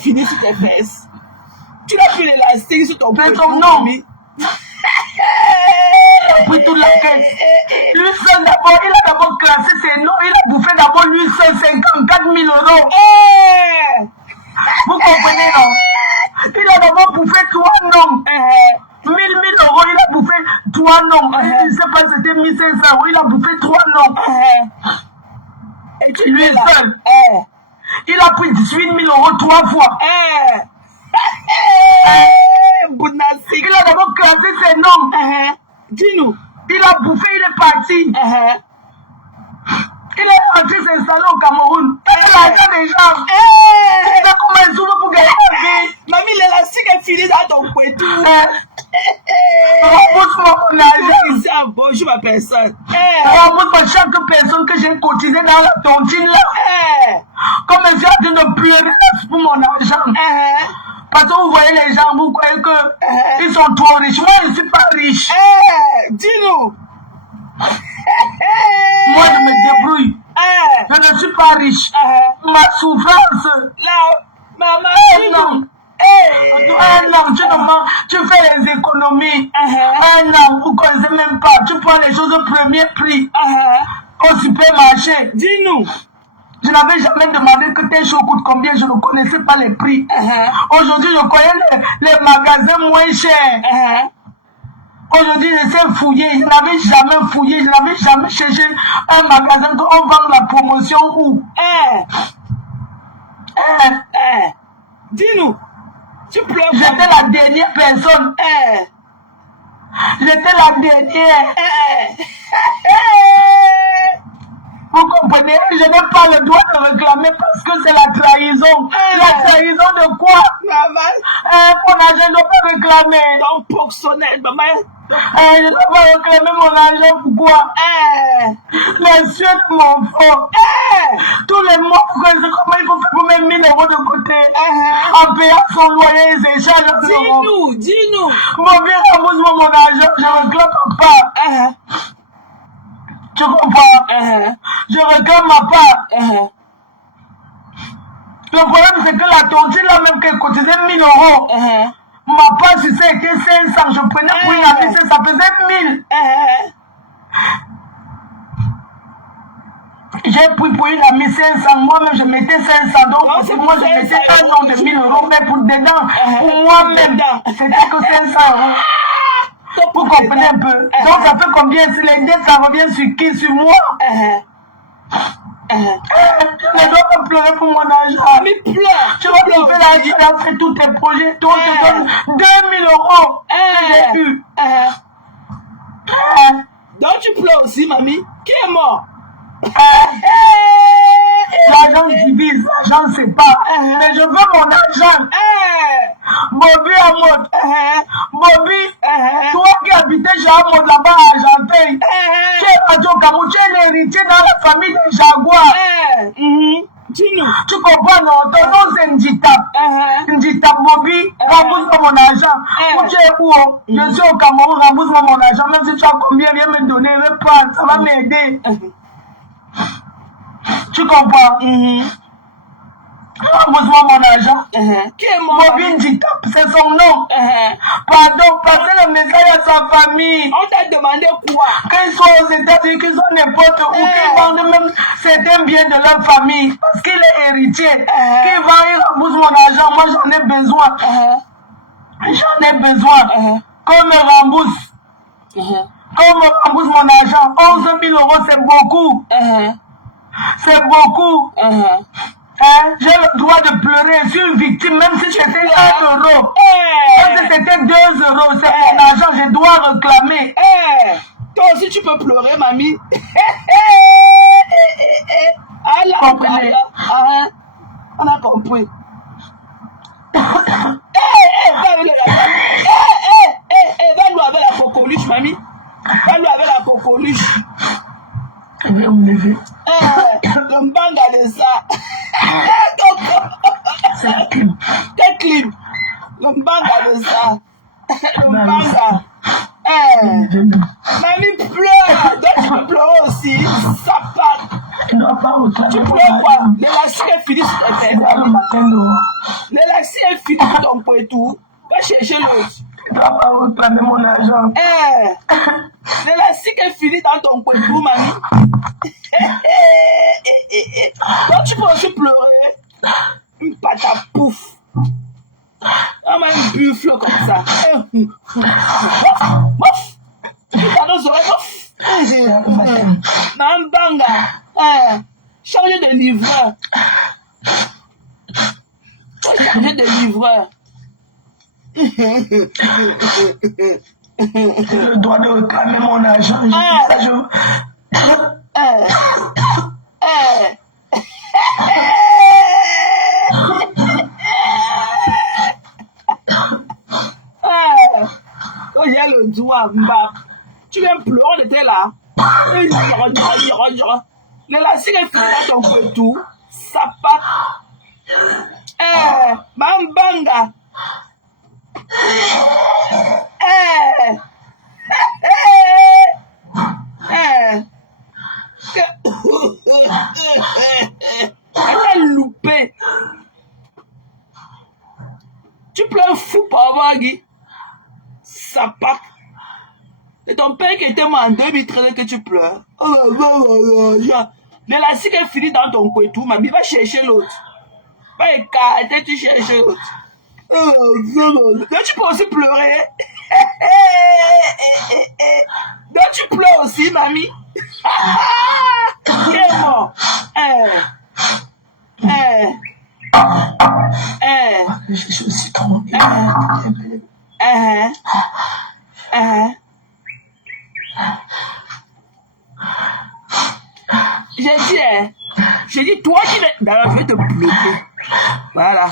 fini sur tes fesses. Tu n'as plus l'élastique sur ton C'est son nom. Il a pris toute la caisse. Lui seul d'abord, il a d'abord classé ses noms. Il a bouffé d'abord lui seul 54 000 euros. Vous comprenez, non? Il a d'abord bouffé 3 noms. 1000 euros, il a bouffé 3 noms. Je ne sais pas, c'était 1500 euros. Il a bouffé 3 noms. Et tu lui seul. Il a pris 18 000 euros 3 fois. Bounassi. Il a d'abord classé ses noms. Dis-nous. Il a bouffé, il est parti. Il est rentré s'installer au Cameroun. Il a l'argent des gens. Il a comment il s'ouvre pour gagner la vie. Mamie, l'élastique est fini dans ton couettou. Rembourse-moi mon argent. Ici, bonjour ma personne. Rembourse-moi chaque personne que j'ai cotisé dans la tontine là. Comme je suis en train de pleurer pour mon argent. Parce que vous voyez les gens, vous croyez qu'ils sont trop riches. Moi, je ne suis pas riche. Dis-nous. Moi, je me débrouille. Je ne suis pas riche. Ma souffrance. Là, maman, dis-nous. Un an, tu fais les économies. Un an, vous ne connaissez même pas. Tu prends les choses au premier prix. Au supermarché. Dis-nous. Je n'avais jamais demandé que tes choses coûtent combien. Je ne connaissais pas les prix. Aujourd'hui, je connais les magasins moins chers. Aujourd'hui, je sais fouiller. Je n'avais jamais fouillé. Je n'avais jamais cherché un magasin qu'on vend la promotion où. Dis-nous. Tu pleures. J'étais la dernière personne. J'étais la dernière. Vous comprenez? Je n'ai pas le droit de réclamer parce que c'est la trahison. La trahison de quoi? Maman. Mon argent ne doit pas réclamer. Donc, personnel, maman. Je ne dois pas réclamer mon argent. Pourquoi? Les cieux de mon front. Tous les mois, comment il faut faire pour mettre 1000 euros de côté en payant son loyer et ses charges. Dis-nous, dis-nous. Mon vieux rembourse-moi mon argent. Je ne réclame pas. Tu comprends? Je réclame ma part. Le problème, c'est que la tontine, là même, qu'elle cotisait 1000 euros. Ma part, si ça était 500, je prenais pour une amie, ça faisait 1000. J'ai pris pour une amie 500, moi-même je mettais 500, donc pour moi je mettais un nom de 1000 euros, mais pour dedans, pour moi-même, c'était que 500 euros. Vous comprenez un peu? Donc ça fait combien? Si les dettes, ça revient sur qui? Sur moi? Je ne dois pas pleurer pour mon argent. Mais pleure. Tu vas pleurer l'argent, tu as fait tous tes projets, toi tu donnes 2000 euros que j'ai eu. Donc tu pleures aussi, mamie? Qui est mort? L'argent divise, l'argent ne sait pas. Mais je veux mon argent. Bobby Amod. Bobby, toi qui habitais chez Amod là-bas à Argenteuil, tu es Radio Cameroun, tu es l'héritier dans la famille des Jaguars. Tu comprends, non? Ton nom c'est Njita. Njita Bobby, rembourse-moi mon argent. Où tu es où? Je suis au Cameroun, rembourse-moi mon argent. Même si tu as combien, viens me donner, me prendre, ça va m'aider. Tu comprends? Rembourse-moi mon argent. Qui est mort? Bobby Njita, c'est son nom. Pardon, passez le message à sa famille. On t'a demandé quoi? Qu'ils soient aux États-Unis, qu'ils soient n'importe où, qu'ils vendent même certains biens de leur famille. Parce qu'il est héritier. Qu'il vend, il rembourse mon argent. Moi, j'en ai besoin. J'en ai besoin. Qu'on me rembourse. Qu'on me rembourse mon argent. 11 000 euros, c'est beaucoup. C'est beaucoup. J'ai le droit de pleurer. Je suis une victime, même si c'était 1 euro. Même si c'était 2 euros, c'est mon argent, je dois réclamer. Toi aussi, tu peux pleurer, mamie. Comprenez. On a compris. Va-nous avec la coqueluche, mamie. Va-nous avec la coqueluche. Je vais me lever. Le mbanga de ça. C'est clim. Quel clim? Le mbanga de ça. Le mbanga. Mamie pleure. Donc tu peux pleurer aussi. Ça part. Il ne doit pas Tu réclamer mon pleures quoi? argent. L'élastique est fini sur ta tête. Il va le matin dehors. L'élastique est fini sur ton poitou. Va chercher l'autre. Il ne doit pas réclamer mon argent. L'élastique est fini dans ton poitou, mamie. Donc tu peux aussi pleurer. Une pâte à pouf. On m'a une buffle comme ça. Mouf. Dans nos oreilles. Nambanga. Changer de livreur. Changer de livreur. J'ai le droit de réclamer mon argent. Quand il y a le doigt, tu viens pleurer, on était là. L'élastique est fini dans ton poitou. Ça part. Mambanga. Elle a loupé. Tu pleures fou pour avoir Guy. Ça part. C'est ton père qui était mort en 2013 que tu pleures. L'élastique est fini dans ton poitou. Mamie va chercher l'autre. Va écarter, tu cherches l'autre. Donc tu peux aussi pleurer. Donc tu pleures aussi, mamie. Qui est mort? Je suis aussi trop. J'ai dit, toi qui es. D'ailleurs, je vais te bloquer. Voilà.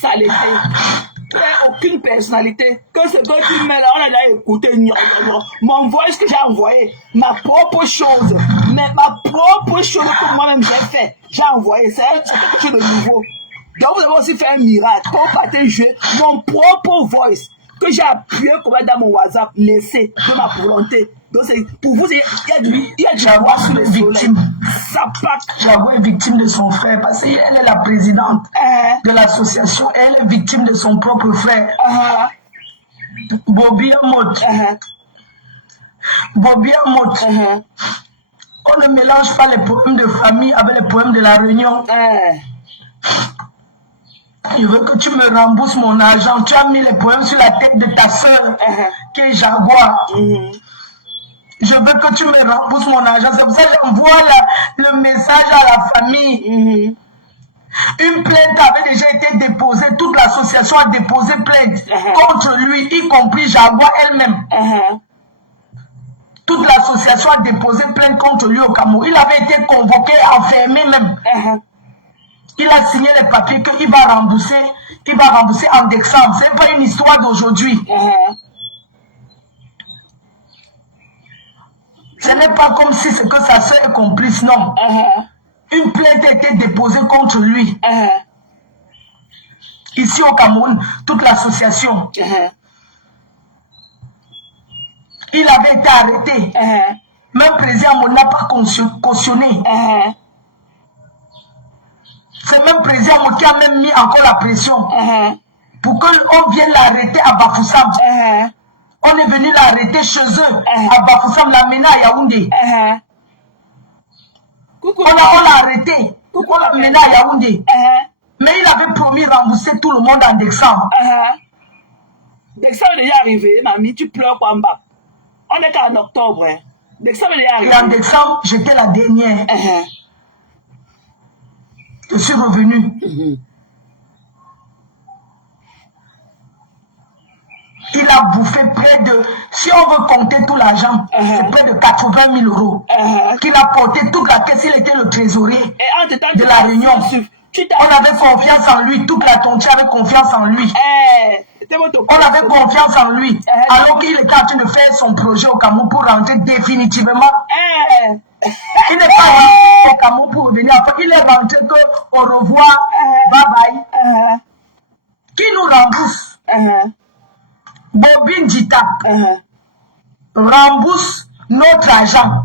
Saleté. Tu n'as aucune personnalité. Que ce que tu mets là, on a déjà écouté. Mon voice que j'ai envoyé, ma propre chose, mais ma propre chose que moi-même j'ai fait, j'ai envoyé. C'est quelque chose de nouveau. Donc vous avez aussi fait un miracle. Quand vous partez jouer, mon propre voice que j'ai appuyé comme dans mon WhatsApp, laissé de ma volonté. Donc pour vous, il y a du voix sur le soleil. Ça part. J'avoue est victime de son frère parce qu'elle est la présidente de l'association. Elle est victime de son propre frère. Bobby Amot. Bobby Amot. On ne mélange pas les problèmes de famille avec les problèmes de la réunion. Je veux que tu me rembourses mon argent. Tu as mis les problèmes sur la tête de ta soeur qui est Jaguar. Je veux que tu me rembourses mon argent. C'est pour ça que j'envoie le message à la famille. Une plainte avait déjà été déposée. Toute l'association a déposé plainte contre lui, y compris Jaguar elle-même. Toute l'association a déposé plainte contre lui au Cameroun. Il avait été convoqué, enfermé même. Il a signé les papiers qu'il va rembourser. Il va rembourser en décembre. Ce n'est pas une histoire d'aujourd'hui. Ce n'est pas comme si c'est que sa soeur est complice, non. Une plainte a été déposée contre lui. Ici au Cameroun, toute l'association. Il avait été arrêté. Même président n'a pas cautionné. C'est même président qui a même mis encore la pression pour qu'on vienne l'arrêter à Bafoussam. On est venu l'arrêter chez eux à Bafoussam, l'amener à Yaoundé. On l'a arrêté. On l'a amené à Yaoundé. Mais il avait promis de rembourser tout le monde en décembre. Décembre est déjà arrivé, mamie, tu pleures quoi en bas. On est qu'en octobre. Décembre est déjà arrivé. Et en décembre, j'étais la dernière. Je suis revenu. Il a bouffé près de, si on veut compter tout l'argent, c'est près de 80 000 euros. Qu'il a porté toute la caisse, il était le trésorier de la Réunion. On avait confiance en lui, toute la tontière avait confiance en lui. On avait confiance en lui, alors qu'il était en train de faire son projet au Cameroun pour rentrer définitivement. Il n'est pas rentré au Cameroun pour revenir après. Il est rentré que au revoir, bye bye. Qui nous rembourse? Bobine Dita rembourse notre argent.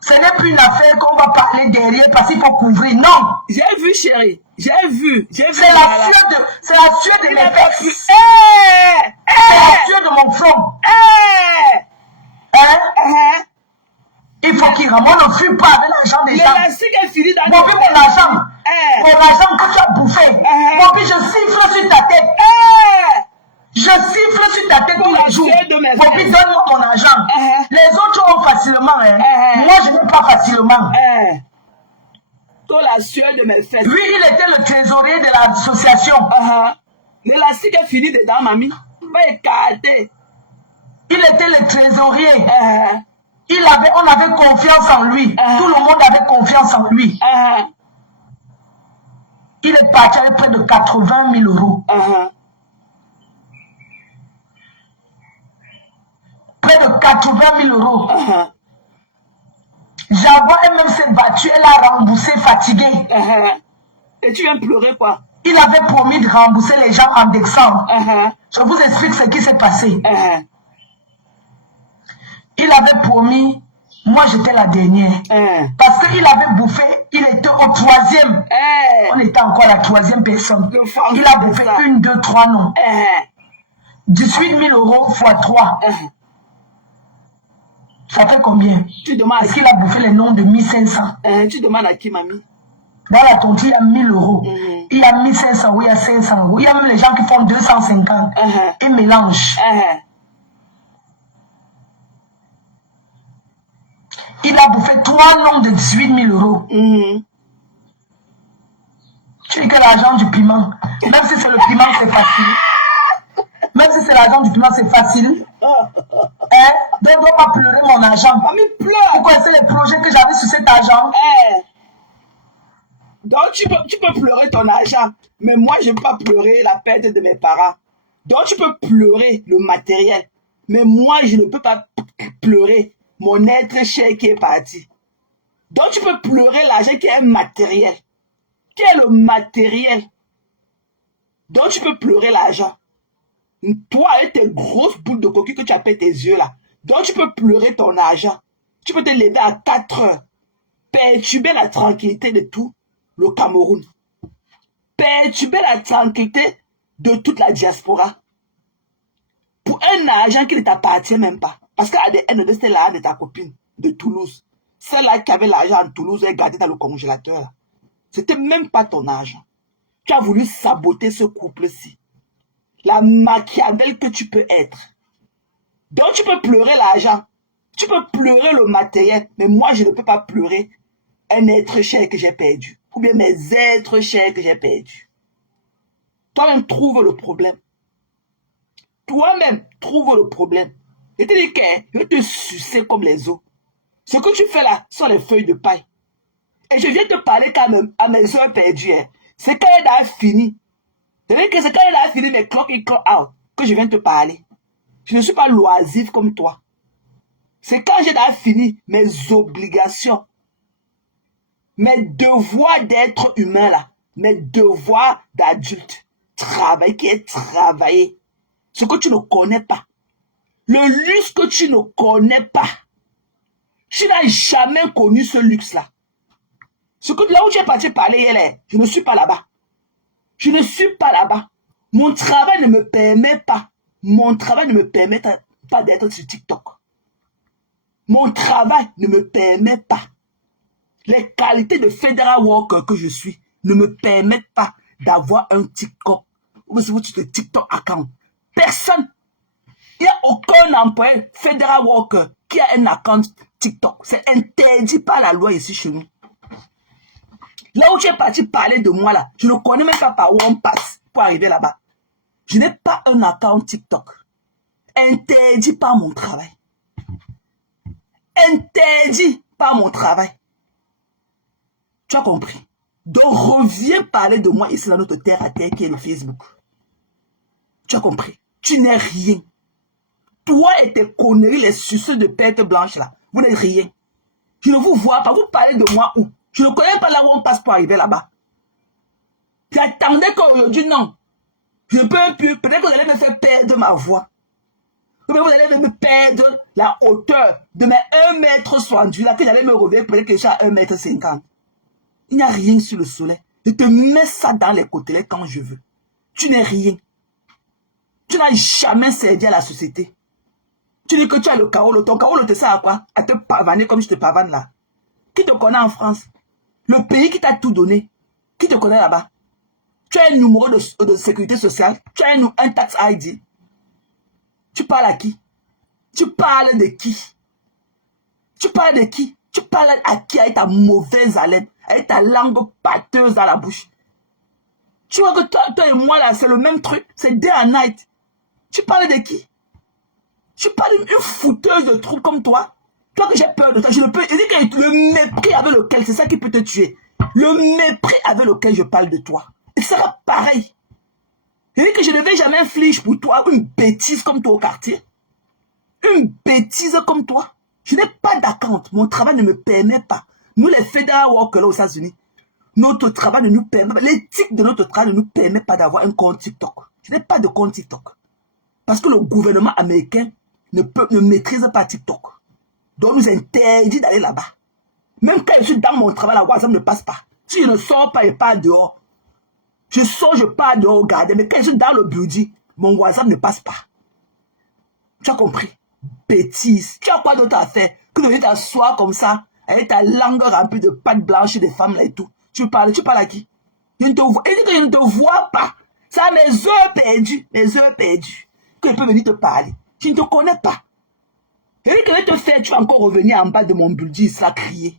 Ce n'est plus une affaire qu'on va parler derrière parce qu'il faut couvrir. Non. J'ai vu, chérie. J'ai vu. C'est la sueur de mes fesses. C'est la sueur de mon front. Il faut qu'il ramène. On ne fuit pas avec l'argent des gens. L'élastique est fini dans Bobby, mon argent. Mon argent que tu as bouffé. Bobby, je siffle sur ta tête. Je siffle sur ta tête tous les jours. Bobby, donne-moi mon argent. Les autres ont facilement. Moi, je n'ai pas facilement. Toi, la sueur de mes fesses. Lui, il était le trésorier de l'association. L'élastique est fini dedans, mamie. Va écarter. Il était le trésorier. On avait confiance en lui. Tout le monde avait confiance en lui. Il est parti avec près de 80 000 euros. Près de 80 000 euros. Jaguar elle-même s'est battue, elle a remboursé fatiguée. Et tu viens pleurer quoi? Il avait promis de rembourser les gens en décembre. Je vous explique ce qui s'est passé. Il avait promis, moi j'étais la dernière. Parce qu'il avait bouffé, il était au troisième. On était encore la troisième personne. Il a bouffé 1, 2, 3 noms. 18 000 euros x 3. Ça fait combien? Tu demandes. Est-ce qu'il a bouffé les noms de 1500? Tu demandes à qui, mamie? Dans la tontine, il y a 1000 euros. Il y a 1500 euros, il y a 500 euros. Il y a même les gens qui font 250. Et mélangent. Il a bouffé 3 noms de 18 000 euros. Tu dis que l'argent du piment, même si c'est le piment, c'est facile. Même si c'est l'argent du piment, c'est facile. Donc, on ne doit pas pleurer mon argent. Mamie pleure. Vous connaissez les projets que j'avais sur cet argent? Donc, tu peux pleurer ton argent. Mais moi, je ne peux pas pleurer la perte de mes parents. Donc, tu peux pleurer le matériel. Mais moi, je ne peux pas pleurer mon être cher qui est parti. Donc, tu peux pleurer l'argent qui est matériel. Qui est le matériel? Donc, tu peux pleurer l'argent. Toi, avec tes grosses boules de coquille que tu as fait tes yeux là. Donc, tu peux pleurer ton argent. Tu peux te lever à 4 heures. Perturber la tranquillité de tout le Cameroun. Perturber la tranquillité de toute la diaspora. Pour un argent qui ne t'appartient même pas. Parce qu'à des N de c'est l'argent de ta copine de Toulouse. Celle-là qui avait l'argent en Toulouse et gardé dans le congélateur. C'était même pas ton argent. Tu as voulu saboter ce couple-ci. La Machiavel que tu peux être. Donc tu peux pleurer l'argent. Tu peux pleurer le matériel. Mais moi, je ne peux pas pleurer un être cher que j'ai perdu. Ou bien mes êtres chers que j'ai perdus. Toi-même, trouve le problème. Toi-même, trouve le problème. Je te dis que je vais te sucer comme les os. Ce que tu fais là sont les feuilles de paille. Et je viens te parler quand même à mes heures perdues. C'est quand elle a fini. C'est quand elle a fini mes clock in, clock out que je viens te parler. Je ne suis pas loisif comme toi. C'est quand j'ai fini mes obligations. Mes devoirs d'être humain là. Mes devoirs d'adulte. Travail qui est travailler. Ce que tu ne connais pas. Le luxe que tu ne connais pas. Tu n'as jamais connu ce luxe-là. Là où tu es parti parler hier, je ne suis pas là-bas. Je ne suis pas là-bas. Mon travail ne me permet pas. Mon travail ne me permet pas d'être sur TikTok. Mon travail ne me permet pas. Les qualités de Federal Worker que je suis ne me permettent pas d'avoir un TikTok. Ou si vous dites TikTok account. Personne. Il n'y a aucun employé Federal Worker qui a un account TikTok. C'est interdit par la loi ici chez nous. Là où tu es parti parler de moi là, je ne connais même pas par où on passe pour arriver là-bas. Je n'ai pas un account TikTok. Interdit par mon travail. Interdit par mon travail. Tu as compris? Donc reviens parler de moi ici dans notre terre à terre qui est le Facebook. Tu as compris? Tu n'es rien. Toi et tes conneries, les suceux de perte blanche là, vous n'êtes rien. Je ne vous vois pas. Vous parlez de moi où? Je ne connais pas là où on passe pour arriver là-bas. J'attendais qu'aujourd'hui, non. Je ne peux plus. Peut-être que vous allez me faire perdre ma voix. Vous allez me perdre la hauteur de mes 1,68 m. Là, que j'allais me réveiller, peut-être que je suis à 1,50 m. Il n'y a rien sur le soleil. Je te mets ça dans les côtelets quand je veux. Tu n'es rien. Tu n'as jamais servi à la société. Tu dis que tu as le carreau. Ton carreau te sert à quoi? À te pavaner comme je te pavane là. Qui te connaît en France? Le pays qui t'a tout donné. Qui te connaît là-bas? Tu as un numéro de sécurité sociale. Tu as un tax ID. Tu parles à qui? Tu parles de qui? Tu parles de qui? Tu parles à qui avec ta mauvaise haleine, avec ta langue pâteuse dans la bouche? Tu vois que toi et moi là, c'est le même truc. C'est day and night. Tu parles de qui? Tu parles d'une fouteuse de troupe comme toi. Toi que j'ai peur de toi, je ne peux... Je dis que le mépris avec lequel, c'est ça qui peut te tuer. Le mépris avec lequel je parle de toi. Il sera pareil. Je dis que je ne vais jamais infliger pour toi une bêtise comme toi au quartier. Une bêtise comme toi. Je n'ai pas d'account. Mon travail ne me permet pas. Nous, les federal workers aux États-Unis, notre travail ne nous permet pas. L'éthique de notre travail ne nous permet pas d'avoir un compte TikTok. Je n'ai pas de compte TikTok. Parce que le gouvernement américain ne maîtrise pas TikTok. Donc, nous interdit d'aller là-bas. Même quand je suis dans mon travail, la WhatsApp ne passe pas. Si je ne sors pas, je pars dehors. Je sors, je pars dehors, regarder. Mais quand je suis dans le building, mon WhatsApp ne passe pas. Tu as compris? Bêtise. Tu as quoi d'autre à faire que de t'asseoir comme ça, avec ta langue remplie de pâte blanche des femmes là et tout. Tu parles à qui? Je ne te vois, je ne te vois pas. Ça a mes heures perdues, que je peux venir te parler. Je ne te connais pas. Et que je vais te faire, tu vas encore revenir en bas de mon building, ça crier.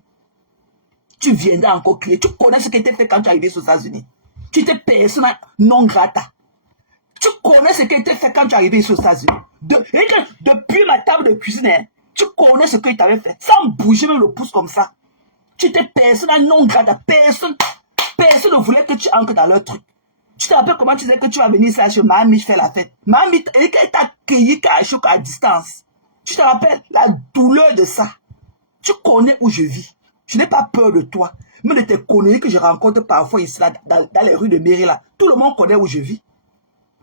Tu viendras encore crier. Tu connais ce qui était fait quand tu es arrivé aux États-Unis. Tu étais personne non grata. Tu connais ce qui était fait quand tu es arrivé aux États-Unis. Depuis ma table de cuisine, tu connais ce que tu avais fait. Sans bouger même le pouce comme ça. Tu étais personne non grata. Personne ne voulait que tu entres dans leur truc. Tu te rappelles comment tu disais que tu vas venir ici chez Mamie faire la fête. Mamie, elle t'a accueilli à distance. Tu te rappelles la douleur de ça. Tu connais où je vis. Je n'ai pas peur de toi. Mais de tes conneries que je rencontre parfois ici, là, dans les rues de Maryland. Tout le monde connaît où je vis.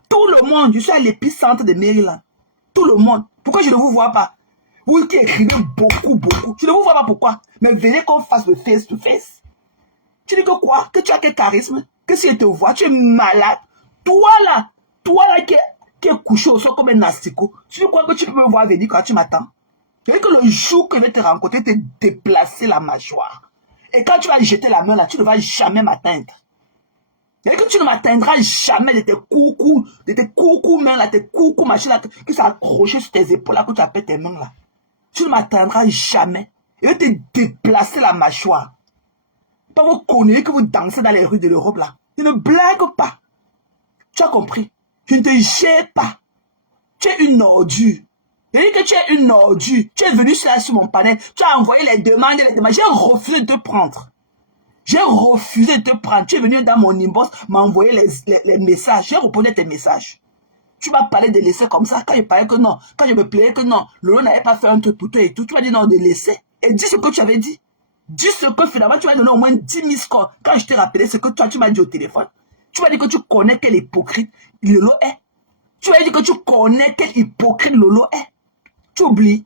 Tout le monde. Je suis à l'épicentre de Maryland. Tout le monde. Pourquoi je ne vous vois pas? Vous qui écrivez beaucoup. Je ne vous vois pas pourquoi. Mais venez qu'on fasse le face to face. Tu dis que quoi? Que tu as quel charisme? Que si je te vois, tu es malade. Toi là qui est couché au sol comme un asticot. Tu crois que tu peux me voir venir quand tu m'attends? C'est que le jour que je vais te rencontrer, te déplacer la mâchoire. Et quand tu vas jeter la main là, tu ne vas jamais m'atteindre. C'est que tu ne m'atteindras jamais de tes coucous mains là, tes coucous machines là, qui sont accrochés sur tes épaules là, que tu appelles tes mains là. Tu ne m'atteindras jamais. Et je vais te déplacer la mâchoire. Pas vous connaissez que vous dansez dans les rues de l'Europe là. Je ne blague pas. Tu as compris? Je ne te gère pas. Tu es une ordure. Je dis que tu es une ordure. Tu es venu sur mon panel. Tu as envoyé les demandes. J'ai refusé de te prendre. J'ai refusé de te prendre. Tu es venu dans mon inbox, m'envoyer les messages. J'ai répondu à tes messages. Tu m'as parlé de laisser comme ça. Quand je parlais que non. Quand je me plaignais que non. Lolo n'avait pas fait un truc pour toi et tout. Tu m'as dit non de laisser. Et dis ce que tu avais dit. Dis ce que finalement tu m'as donné au moins 10 000 scores. Quand je t'ai rappelé ce que toi tu m'as dit au téléphone. Tu m'as dit que tu connais quel hypocrite Lolo est. Tu m'as dit que tu connais quel hypocrite Lolo est. Tu oublies.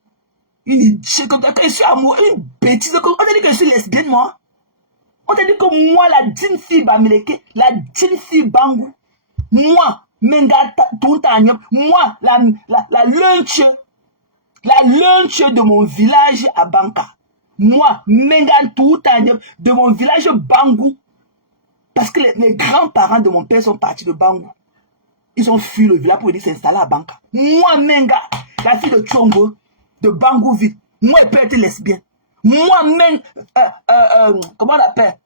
Quand je suis amoureux, une bêtise. On t'a dit que je suis lesbienne, moi. On t'a dit que moi, la digne fille Bamileke, la digne fille Bangou, moi, Menga Tuntanyam, moi, la lunch de mon village à Banka. Moi, Menga Tuntanyam, de mon village Bangou. Parce que les grands-parents de mon père sont partis de Bangou. Ils ont fui le village pour venir s'installer à Banka. Moi, Menga, la fille de Tchongo, de Bangouville. Moi, elle peut être lesbienne. Moi-même, comment on appelle,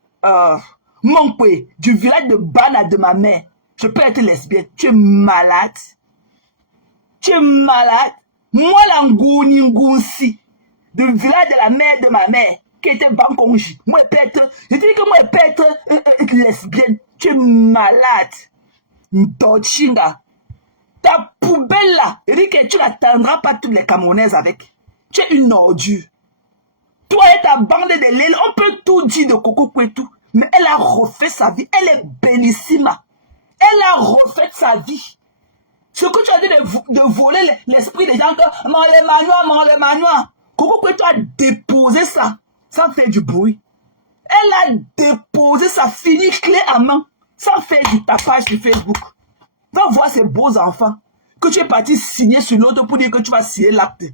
mon père, du village de Bana de ma mère, je peux être lesbienne. Tu es malade. Tu es malade. Moi, la Ngounsi, du village de la mère de ma mère, qui était Bankonji. Moi, je dis que moi, je peux être lesbienne. Tu es malade. Ndochinga. Ta poubelle là, je dis que tu n'attendras pas toutes les Camerounaises avec. Tu es une ordure. Toi et ta bande de l'aile, on peut tout dire de Coco Kouetou, mais elle a refait sa vie. Elle est bellissima. Elle a refait sa vie. Ce que tu as dit de voler l'esprit des gens, que les manoirs. Comment tu as déposé ça sans faire du bruit? Elle a déposé sa fini clé à main sans faire du tapage sur Facebook. Va voir ces beaux enfants que tu es parti signer sur l'autre pour dire que tu vas signer l'acte.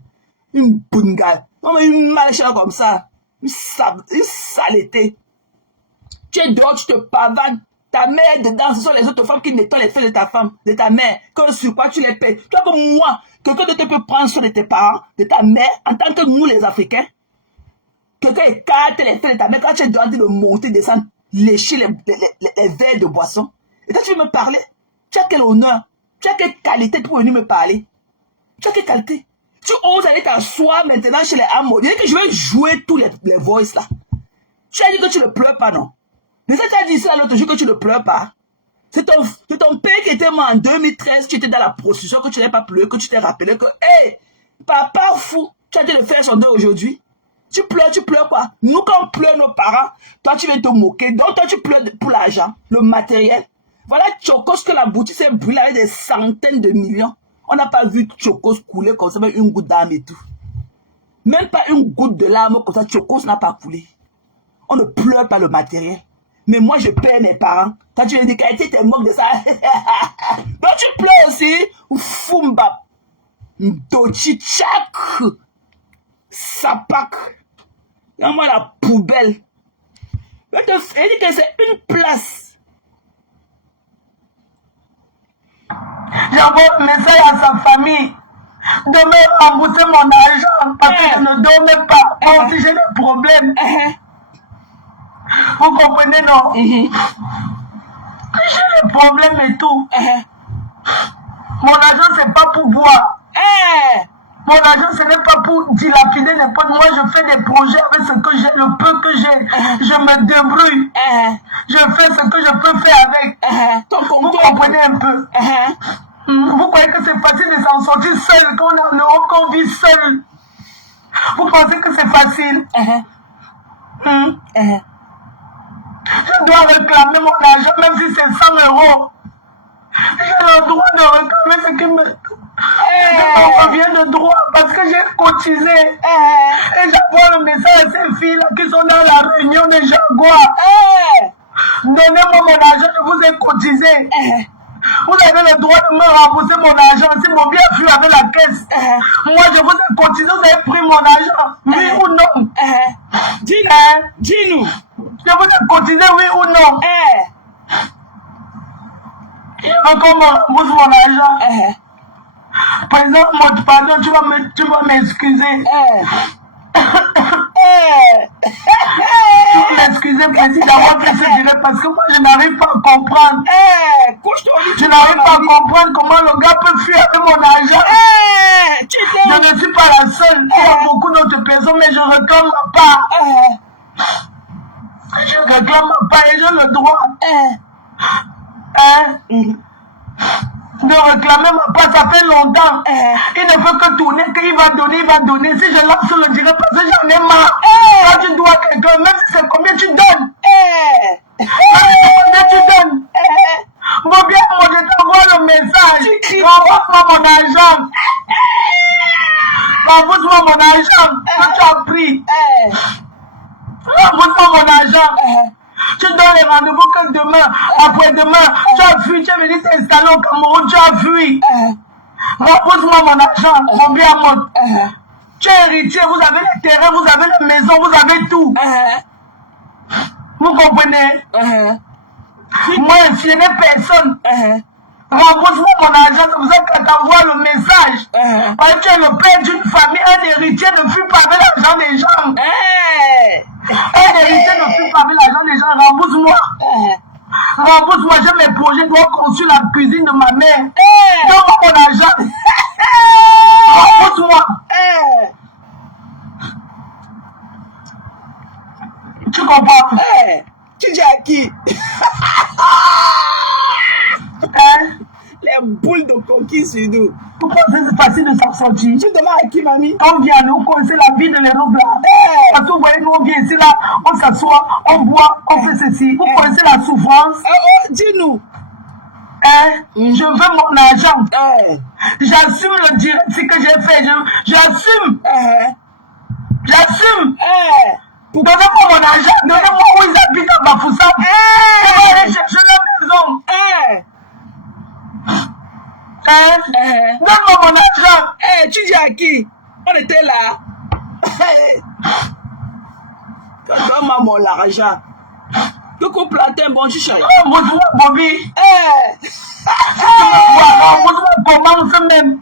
Une bunga. Une malchance comme ça. Une saleté. Tu es dehors, tu te pavanes. Ta mère dedans, ce sont les autres femmes qui nettoient les fesses de ta femme, de ta mère. Que sur quoi tu les payes. Toi comme moi, quelqu'un de te peut prendre soin de tes parents, de ta mère, en tant que nous les Africains. Quelqu'un écarte les fesses de ta mère quand tu es dehors de monter, descendre, lécher les verres de boisson. Et toi tu veux me parler? Tu as quel honneur? Tu as quelle qualité pour venir me parler? Tu as quelle qualité? Tu oses aller t'asseoir maintenant chez les Amos. Il dit que je vais jouer tous les voices là. Tu as dit que tu ne pleures pas, non? Mais ça, tu as dit ça l'autre jour que tu ne pleures pas. C'est ton père qui était mort en 2013, tu étais dans la prostitution, que tu n'avais pas pleuré, que tu t'es rappelé que, hé, papa fou, tu as dit de faire son deuil aujourd'hui. Tu pleures quoi? Nous, quand on pleure nos parents, toi, tu viens te moquer. Donc, toi, tu pleures pour l'argent, le matériel. Voilà Chocos que la boutique s'est brûlée avec des centaines de millions. On n'a pas vu Chocos couler comme ça, même une goutte d'âme et tout. Même pas une goutte de larmes comme ça, Chocos n'a pas coulé. On ne pleure pas le matériel. Mais moi, je perds mes parents. Toi, tu viens de dire qu'elle te moque de ça. Donc, tu pleures aussi. Fumba. Dochi Chak. Sapak. Donne-moi la poubelle. Elle dit que c'est une place. J'envoie un message à sa famille de me rembourser mon argent parce que je ne dormais pas. Moi aussi, j'ai des problèmes. Vous comprenez, non? J'ai des problèmes et tout. Mon argent, c'est pas pour boire. Mon argent, ce n'est pas pour dilapider n'importe. Moi, je fais des projets avec ce que j'ai, le peu que j'ai. Je me débrouille. Je fais ce que je peux faire avec. Vous comprenez un peu? Vous croyez que c'est facile de s'en sortir seul, qu'on a en Europe, qu'on vit seul? Vous pensez que c'est facile? Je dois réclamer mon argent, même si c'est 100 €. J'ai le droit de réclamer ce qui me revient de droit parce que j'ai cotisé. Et j'envoie le message à ces filles-là qui sont dans la réunion des Jaguars. Donnez-moi mon argent, je vous ai cotisé. Vous avez le droit de me rembourser mon argent. Si mon bien fut avec la caisse, moi je vous ai cotisé, vous avez pris mon argent. Oui ou non? Dis-nous. Je vous ai cotisé, oui ou non? Je veux qu'on me rembourse mon argent. Par exemple, pardon, tu vas m'excuser. M'excuser précisément que je dirais parce que moi je n'arrive pas à comprendre. Je n'arrive pas à comprendre comment le gars peut fuir avec mon argent. Je ne suis pas la seule. Il y a beaucoup d'autres personnes, mais je réclame ma part. Je réclame ma part et j'ai le droit. De réclamer ma part, ça fait longtemps. Il ne fait que tourner, qu'il va donner. Si je lance le direct, parce que j'en ai marre. Quand tu dois quelqu'un, même si c'est combien tu donnes. Combien tu donnes. Bon bien, moi je t'envoie le message. Rembourse-moi mon argent. Rembourse-moi mon argent que tu as pris. Rembourse-moi mon argent. Tu donnes les rendez-vous que demain, après-demain, tu as fui, tu es venu t'installer au Cameroun, tu as fui. Repose-moi mon argent, mon bien monte. Tu es héritier, vous avez les terrains, vous avez les maisons, vous avez tout. Vous comprenez? Moi, je n'ai personne. Rembourse-moi mon argent, c'est pour ça qu'elle t'envoie le message. Parce que tu es le père d'une famille, un héritier ne fuit pas avec l'argent des gens. Un héritier ne fuit pas avec l'argent des gens, rembourse-moi. Rembourse-moi, j'ai mes projets, je dois construire la cuisine de ma mère. Donne-moi mon argent. Rembourse-moi. Tu comprends? Tu dis à qui? Les boules de coquille sur nous. Pourquoi c'est facile de s'en sortir? Tu demandes à qui, mamie? On vient, nous connaissons la vie de l'Europe là. Parce que vous voyez, nous on vient ici là, on s'assoit, on boit, on fait ceci. Vous connaissez la souffrance? Dis-nous. Je veux mon argent. Eh. J'assume le direct ce que j'ai fait. J'assume. J'assume. Donnez-moi mon argent. Donnez-moi où ils habitent à Bafoussam. Je vais aller chercher la maison. Donne-moi mon argent. Tu dis à qui? On était là. Donne-moi mon argent. Donc on plantait un bon chicha. Oh, bonjour, Bobby. Commence même.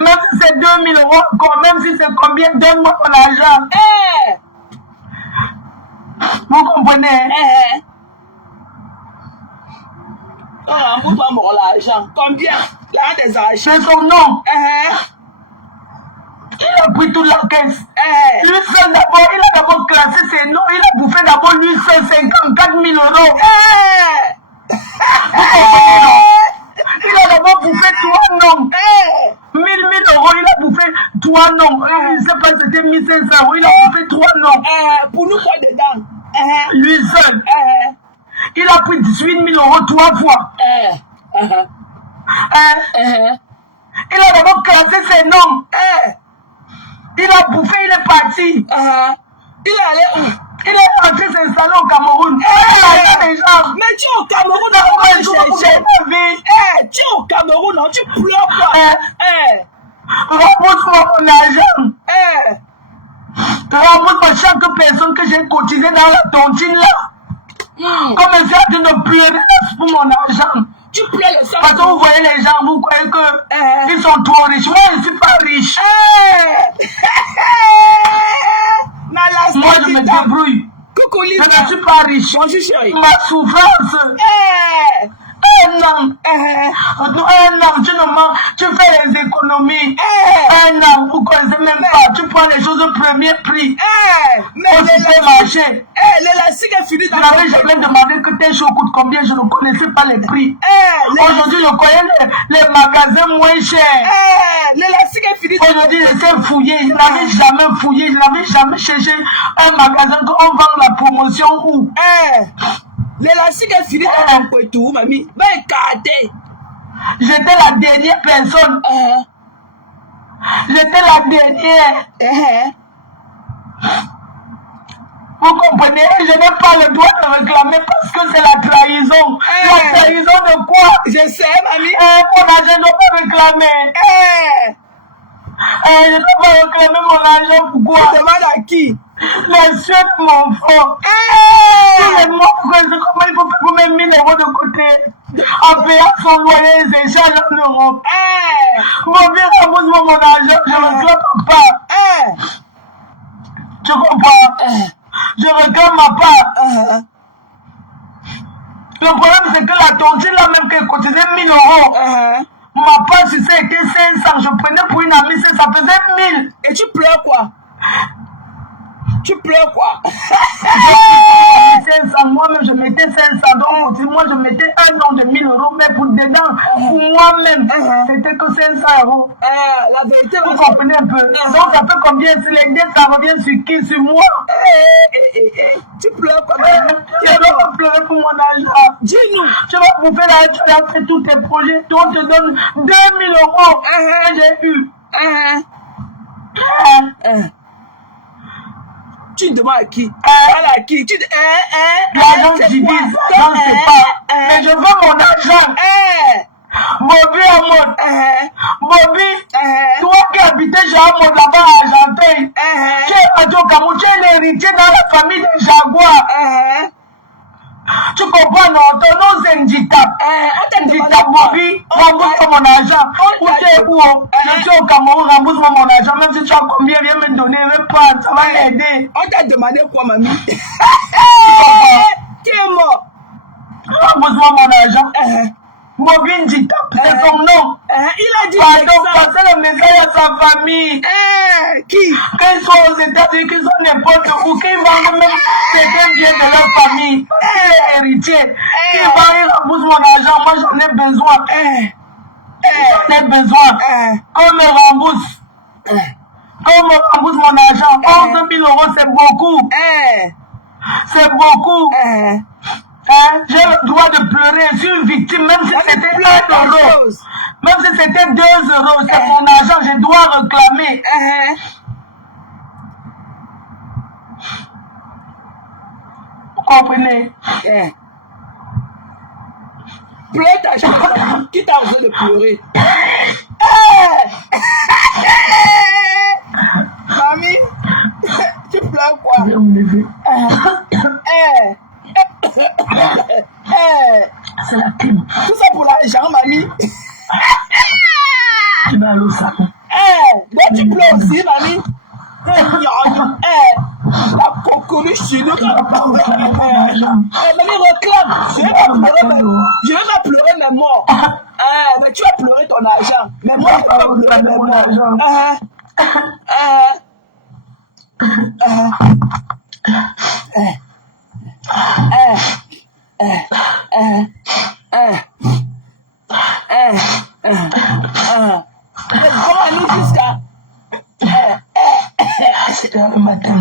Même si c'est 2000 euros, même si c'est combien, donne-moi mon argent. Vous comprenez? Rembourse-moi mon argent. Combien? L'argent des argents. C'est son nom. Il a pris toute la caisse. Lui seul d'abord, il a d'abord classé ses noms. Il a bouffé d'abord lui seul 54 000 euros. Il a d'abord bouffé 3 noms. 1000 euros, il a bouffé 3 noms. Je ne sais pas, c'était 1500 euros. Il a bouffé 3 noms. Pour nous, quoi dedans? Lui seul. Il a pris 18 000 euros 3 fois. Il a d'abord classé ses noms. Il a bouffé, il est parti. Il est allé où? Il est rentré s'installer au Cameroun. Mais tu es au Cameroun, tu es au Cameroun, non? Tu pleures quoi? Rembourse-moi mon argent. Rembourse-moi chaque personne que j'ai cotisé dans la tontine là. Comme je suis en train de pleurer pour mon argent. Tu pleures le sang. Parce que vous voyez les gens, vous croyez qu'ils sont trop riches. Moi, je ne suis pas riche. Moi, je me débrouille. Je ne suis pas riche. Ma souffrance. Un an, tu fais les économies. Un an, vous ne connaissez même pas. Tu prends les choses au premier prix. Mais le marché. L'élastique est fini. Je n'avais jamais demandé que tes choses coûtent combien. Je ne connaissais pas les prix. Aujourd'hui, je connais les magasins moins chers. L'élastique est fini. Aujourd'hui, je sais fouiller. Je n'avais jamais fouillé. Je n'avais jamais cherché un magasin qu'on vend la promotion où. L'élastique est fini dans un poitou, mamie. Ben, écarté. J'étais la dernière personne. J'étais la dernière. Vous comprenez? Je n'ai pas le droit de réclamer parce que c'est la trahison. La trahison de quoi? Je sais, mamie. Mon argent ne doit pas réclamer. Je ne dois pas réclamer mon argent. Pourquoi? Tu demandes à qui? Les soeurs de mon frère. Tous les mois, comment il faut faire pour mettre 1000 euros de côté en payant son loyer et ses charges en Europe. Mon vieux, rembourse-moi mon argent, je ne réclame pas. Tu comprends? Je réclame ma part. Le problème, c'est que la tontine, là même, qui cotisait 1000 euros, ma part sur ça était 500. Je prenais pour une amie, ça faisait 1000. Et tu pleures quoi? Tu pleures quoi? Moi-même, je mettais 500. Donc, moi, je mettais un nom de 1000 euros, mais pour dedans, pour moi-même, c'était que 500 euros. La vérité, vous comprenez un peu. Donc, ça fait combien? Si les dettes, ça revient sur qui? Sur moi? Tu pleures quoi? Tu dois pleurer pour mon argent. Dis-nous. Tu vas bouffer l'argent, tu as fait tous tes projets. Donc, on te donne 2000 euros que j'ai eu. Tu demandes à qui? À qui? Tu l'argent, je dis, non, c'est pas. Mais je veux mon argent. Bobby Amon. Bobby, toi qui habitais Jamon là-bas à Argenteuil, tu es au Cameroun, tu es l'héritier dans la famille des Jaguars. Tu comprends, non? Ton nom c'est Ndita. Ndita Bobby, rembourse-moi mon argent. Où tu es où? Je suis au Cameroun, rembourse-moi mon argent. Même si tu as combien, viens me donner, viens prendre, ça va m'aider. On t'a demandé quoi, mamie? Qui est mort? Rembourse-moi mon argent. Bobby Ndita, c'est son nom. Il a dit pardon, passez le message à sa famille. Qui? Qu'ils soient aux États-Unis, qu'ils soient n'importe où, qu'ils vendent même certains biens de leur famille. Qu'il est héritier. Qu'ils vendent, ils remboursent mon argent. Moi, j'en ai besoin. J'en ai besoin. Qu'on me rembourse. Qu'on me rembourse mon argent. 11 000 euros, c'est beaucoup. C'est beaucoup. Hein? J'ai le droit de pleurer. Je suis une victime, même si c'était 1 euro. Même si c'était 2 euros, c'est mon argent, je dois réclamer. Vous comprenez? Pleure ta chambre. Qui t'a envie de pleurer? Mamie, tu pleures quoi? Je vais me lever. C'est la clim. Tout ça pour l'argent, mamie. Tu vas aller au salon. Donc tu pleures aussi, mamie. La coconuche chez nous. Mamie réclame. Je vais pas pleurer mes morts. Mais tu vas pleurer ton argent. Mais moi, je vais pas pleurer mon argent. Comment nous jusqu'à 7 heures le matin.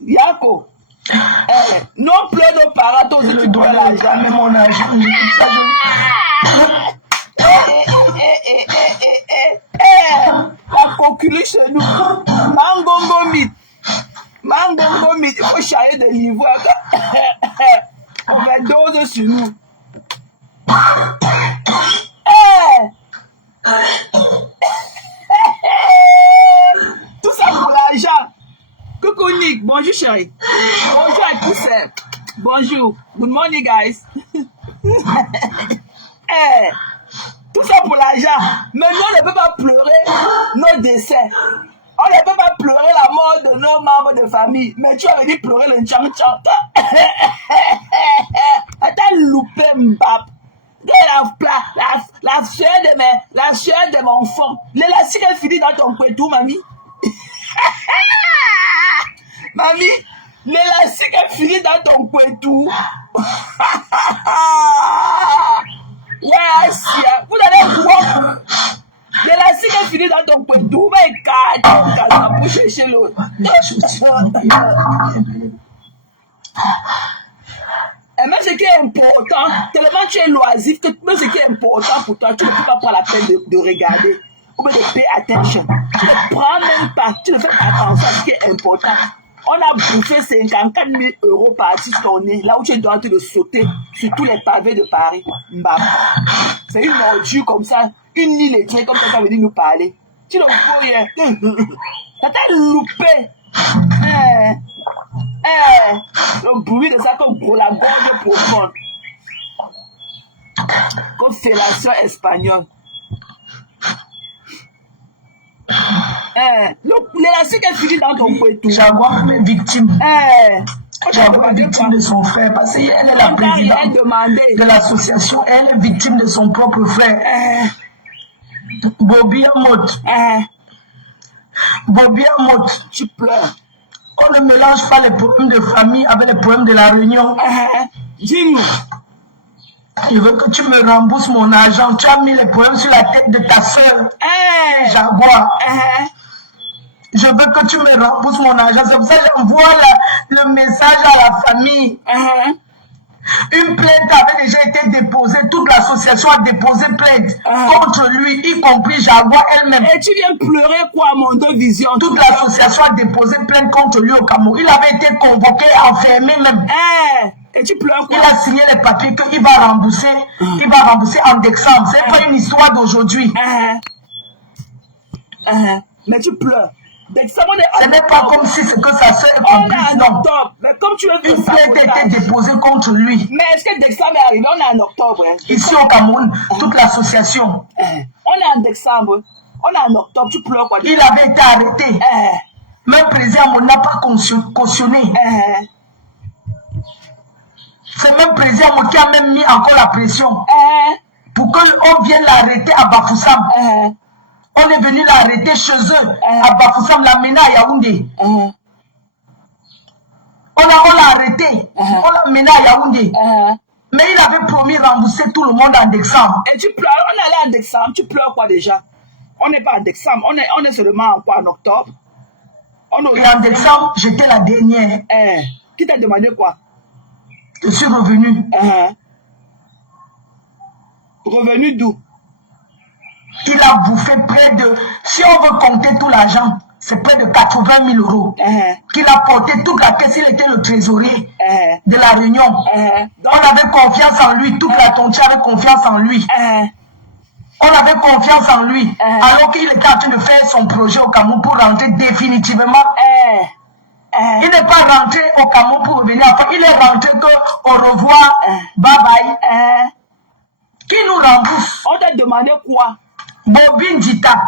Yako, non pleure nos parents, toi aussi tu dois l'argent. Mais mon argent, La coqueluche chez nous. Mangongo mit. Mangongo mit. Il faut charrier de l'ivoire. Overdose sur nous. Tout ça pour l'argent. Coucou Nick, bonjour chérie. Bonjour à tous. Bonjour. Good morning guys. Tout ça pour l'argent. Mais nous, on ne peut pas pleurer nos décès. On ne peut pas pleurer la mort de nos membres de famille. Mais tu as dit pleurer le tchang-tchang. T'as loupé Mbap. La sueur de mon enfant. L'élastique est fini dans ton couetou, mamie. Mamie, l'élastique est fini dans ton couetou. Yes, vous allez voir. L'élastique est fini dans ton couetou. Mais calme, pour chercher l'autre. Et même ce qui est important, tellement tu es loisif que même ce qui est important pour toi, tu ne peux pas prendre la peine de regarder ou de payer attention. Tu ne prends même pas, tu ne fais pas attention à ce qui est important. On a bouffé 54 000 euros par-ci sur ton nez, là où tu es en train de sauter sur tous les pavés de Paris. C'est une ordure comme ça, une illettrée comme ça, ça veut dire nous parler. Tu ne vois rien. Ça t'a loupé. Le bruit de ça comme pour la gorge profonde. Comme fellation espagnole. L'élastique est fini dans ton couetou. Jaguar est victime. Jaguar est victime de son frère parce qu'elle est la présidente de l'association. Elle est victime de son propre frère. Bobby Amot. Bobby Amot. Tu pleures. On ne mélange pas les problèmes de famille avec les problèmes de la réunion. Dis-nous. Je veux que tu me rembourses mon argent. Tu as mis les problèmes sur la tête de ta soeur. Jaguar. Je veux que tu me rembourses mon argent. C'est pour ça que j'envoie le message à la famille. Une plainte avait déjà été déposée. Toute l'association a déposé plainte contre lui, y compris Jaguar elle-même. Et tu viens pleurer quoi, mon deux vision? Toute l'association a déposé plainte contre lui au Cameroun. Il avait été convoqué, enfermé même. Et tu pleures quoi? Il a signé les papiers qu'il va rembourser. Il va rembourser en décembre. C'est pas une histoire d'aujourd'hui. Mais tu pleures. Ce n'est pas comme si c'est que sa soeur est complice, non. Mais comme tu veux une plainte a été déposée contre lui. Mais est-ce que décembre est arrivé? On est en octobre. Ici au Cameroun, toute l'association. On est en décembre. On est en octobre. Tu pleures quoi? Il avait été arrêté. Même le président n'a pas cautionné. C'est même le président qui a même mis encore la pression pour qu'on vienne l'arrêter à Bafoussam. On est venu l'arrêter chez eux, à Bafoussam, l'amener à Yaoundé. On l'a arrêté, on l'a amené à Yaoundé. Mais il avait promis de rembourser tout le monde en décembre. Et tu pleures, on est allé en décembre, tu pleures quoi déjà? On n'est pas en décembre, on est seulement en quoi, en octobre. Et en décembre, j'étais la dernière. Qui t'a demandé quoi? Je suis revenu. Revenu d'où? Il a bouffé près de, si on veut compter tout l'argent, c'est près de 80 000 euros. Qu'il a porté toute la caisse, il était le trésorier de la Réunion. On avait confiance en lui, toute la tontière avait confiance en lui. On avait confiance en lui, alors qu'il était en train de faire son projet au Cameroun pour rentrer définitivement. Il n'est pas rentré au Cameroun pour revenir après, il est rentré que au revoir, bye bye. Qui nous rembourse? On t'a demandé quoi? Bobine Dita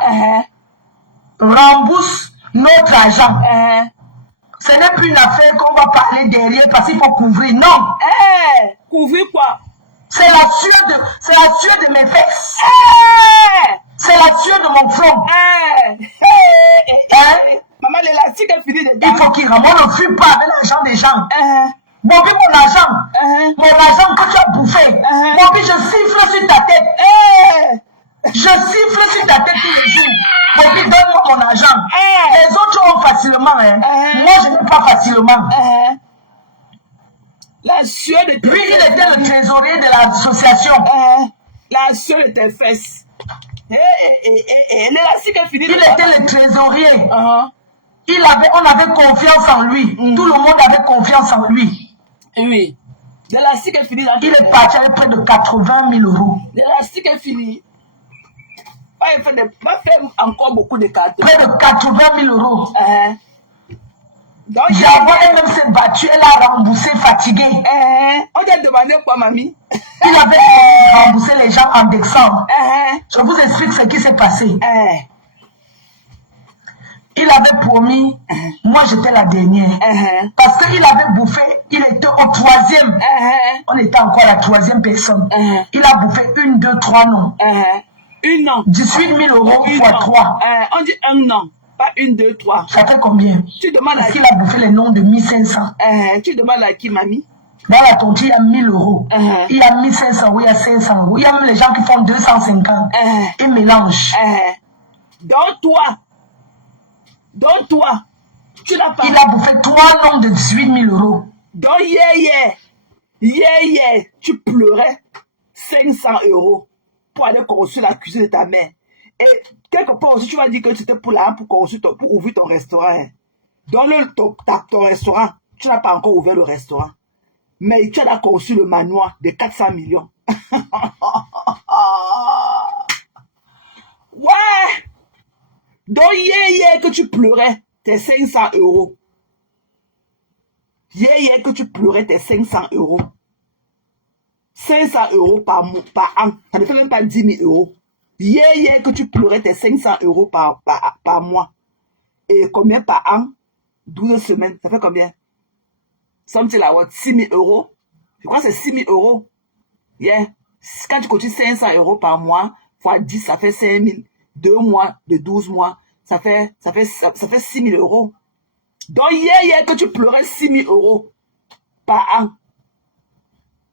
rembourse notre argent. Ce n'est plus une affaire qu'on va parler derrière parce qu'il faut couvrir. Non. Couvrir quoi? C'est la sueur de mes fesses. C'est la sueur de mon front. Maman, l'élastique est fini dedans. Il faut qu'il ramène. On ne fuit pas avec l'argent des gens. Bobby, mon argent que tu as bouffé. Bobby, je siffle sur ta tête. Je siffle sur ta tête tous les jours. Bobby, donne-moi mon argent. Les autres ont facilement. Moi, je n'ai pas facilement. La sueur de tes Lui, il était le trésorier de l'association. La sueur de tes fesses. L'élastique est fini. Il était le trésorier. On avait confiance en lui. Tout le monde avait confiance en lui. Oui. L'élastique est fini. Il est parti avec près de 80 000 euros. L'élastique est fini. Va faire encore beaucoup de cartes. Près de 80 000 euros. J'ai envoyé même s'est battu, elle a remboursé fatigué. On t'a demandé quoi, mamie? Il avait remboursé les gens en décembre. Je vous explique ce qui s'est passé. Il avait promis, moi j'étais la dernière. Parce qu'il avait bouffé, il était au troisième. On était encore la troisième personne. Il a bouffé 1, 2, 3 noms. Une non. 18 000 euros fois 3. On dit un non. Pas 1, 2, 3. Ça fait combien? Tu demandes Parce qu'il a bouffé les noms de 1500. Tu demandes à qui, mamie? Dans la tontine, il y a 1000 euros. Il y a 1500 euros, il y a 500 euros. Il y a même les gens qui font 250. Ils mélangent. Donc toi, tu n'as pas. Il a bouffé 3 noms de 18 000 euros. Donc hier, tu pleurais 500 euros pour aller construire la cuisine de ta mère. Et quelque part aussi, tu vas dire que c'était pour construire pour ouvrir ton restaurant. Dans ton restaurant, tu n'as pas encore ouvert le restaurant. Mais tu as conçu le manoir de 400 millions. Ouais! Donc hier que tu pleurais tes 500 euros. Hier que tu pleurais tes 500 euros. 500 euros par an. Ça ne fait même pas 10 000 euros. Hier que tu pleurais tes 500 euros par mois. Et combien par an? 12 semaines. Ça fait combien? Something like what? 6 000 euros. Je crois que c'est 6 000 euros. Yeah. Quand tu cotises 500 euros par mois, fois 10, ça fait 5 000. 2 mois de 12 mois, ça fait 6 000 euros. Donc hier que tu pleurais 6 000 euros par an.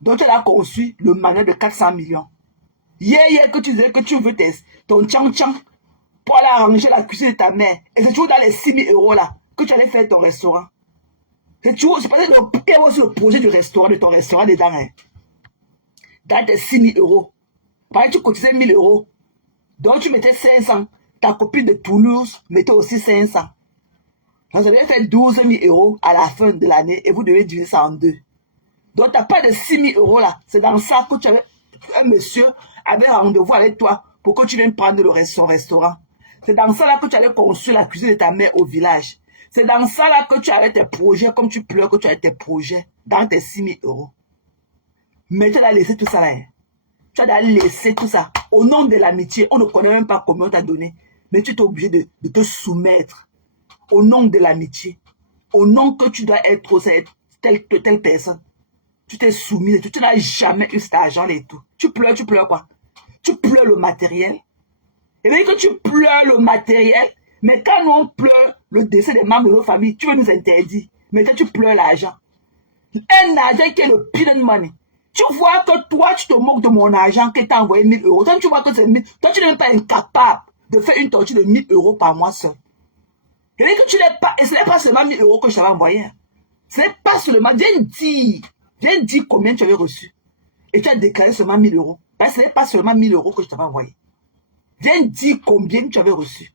Donc tu as conçu le manuel de 400 millions. Hier que tu disais que tu veux ton tchang-tchang pour aller arranger la cuisine de ta mère. Et c'est toujours dans les 6 000 euros là que tu allais faire ton restaurant. C'est peut-être le projet du restaurant, de ton restaurant dedans. Hein. Dans tes 6 000 euros. Par exemple, tu cotisais 1 000 euros. Donc tu mettais 500. Ta copine de Toulouse mettait aussi 500. Donc vous avez fait 12 000 euros à la fin de l'année et vous devez diviser ça en deux. Donc tu n'as pas de 6 000 euros là. C'est dans ça que tu avais, un monsieur avait rendez-vous avec toi pour que tu viennes prendre son restaurant. C'est dans ça là que tu allais construire la cuisine de ta mère au village. C'est dans ça là que tu avais tes projets, comme tu pleures que tu avais tes projets dans tes 6 000 euros. Mais tu as laissé tout ça là. Hein. Tu as laissé tout ça. Au nom de l'amitié, on ne connaît même pas combien on t'a donné. Mais tu es obligé de te soumettre. Au nom de l'amitié. Au nom que tu dois être telle personne. Tu t'es soumis. Tu n'as jamais eu cet argent et tout. Tu pleures quoi? Tu pleures le matériel. Et bien que tu pleures le matériel, mais quand nous on pleure le décès des membres de nos familles, tu veux nous interdire. Mais toi tu pleures l'argent. Un argent qui est le peanut money. Tu vois que toi, tu te moques de mon argent que tu as envoyé 1 000 euros. Toi, tu vois que c'est 1000. Toi, tu n'es même pas incapable de faire une torture de 1000 € par mois seul. Et que tu n'es pas, et ce n'est pas seulement 1000 € que je t'avais envoyé. Ce n'est pas seulement, viens dire combien tu avais reçu. Et tu as déclaré seulement 1000 €. Ben, ce n'est pas seulement 1000 € que je t'avais envoyé. Viens dire combien tu avais reçu.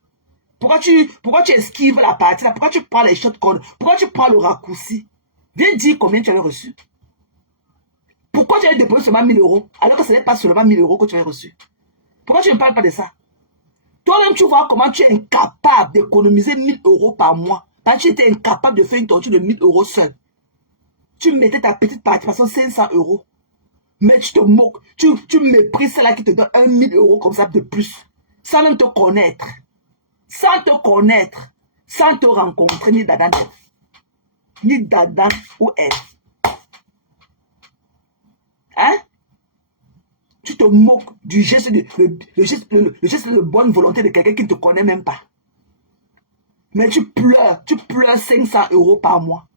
Pourquoi tu esquives la partie là? Pourquoi tu prends les shotguns? Pourquoi tu prends le raccourci? Viens dire combien tu avais reçu. Pourquoi tu avais déposé seulement 1000 € alors que ce n'est pas seulement 1000 € que tu avais reçu? Pourquoi tu ne parles pas de ça? Toi-même, tu vois comment tu es incapable d'économiser 1000 € par mois. Parce que tu étais incapable de faire une torture de 1000 € seul. Tu mettais ta petite participation 500 €. Mais tu te moques. Tu méprises celle-là qui te donne 1000 € comme ça de plus. Sans même te connaître. Sans te connaître. Sans te rencontrer ni Dadan F. Ni Dadan ou F. Hein? Tu te moques du geste le geste de bonne volonté de quelqu'un qui ne te connaît même pas. Mais tu pleures 500 € par mois.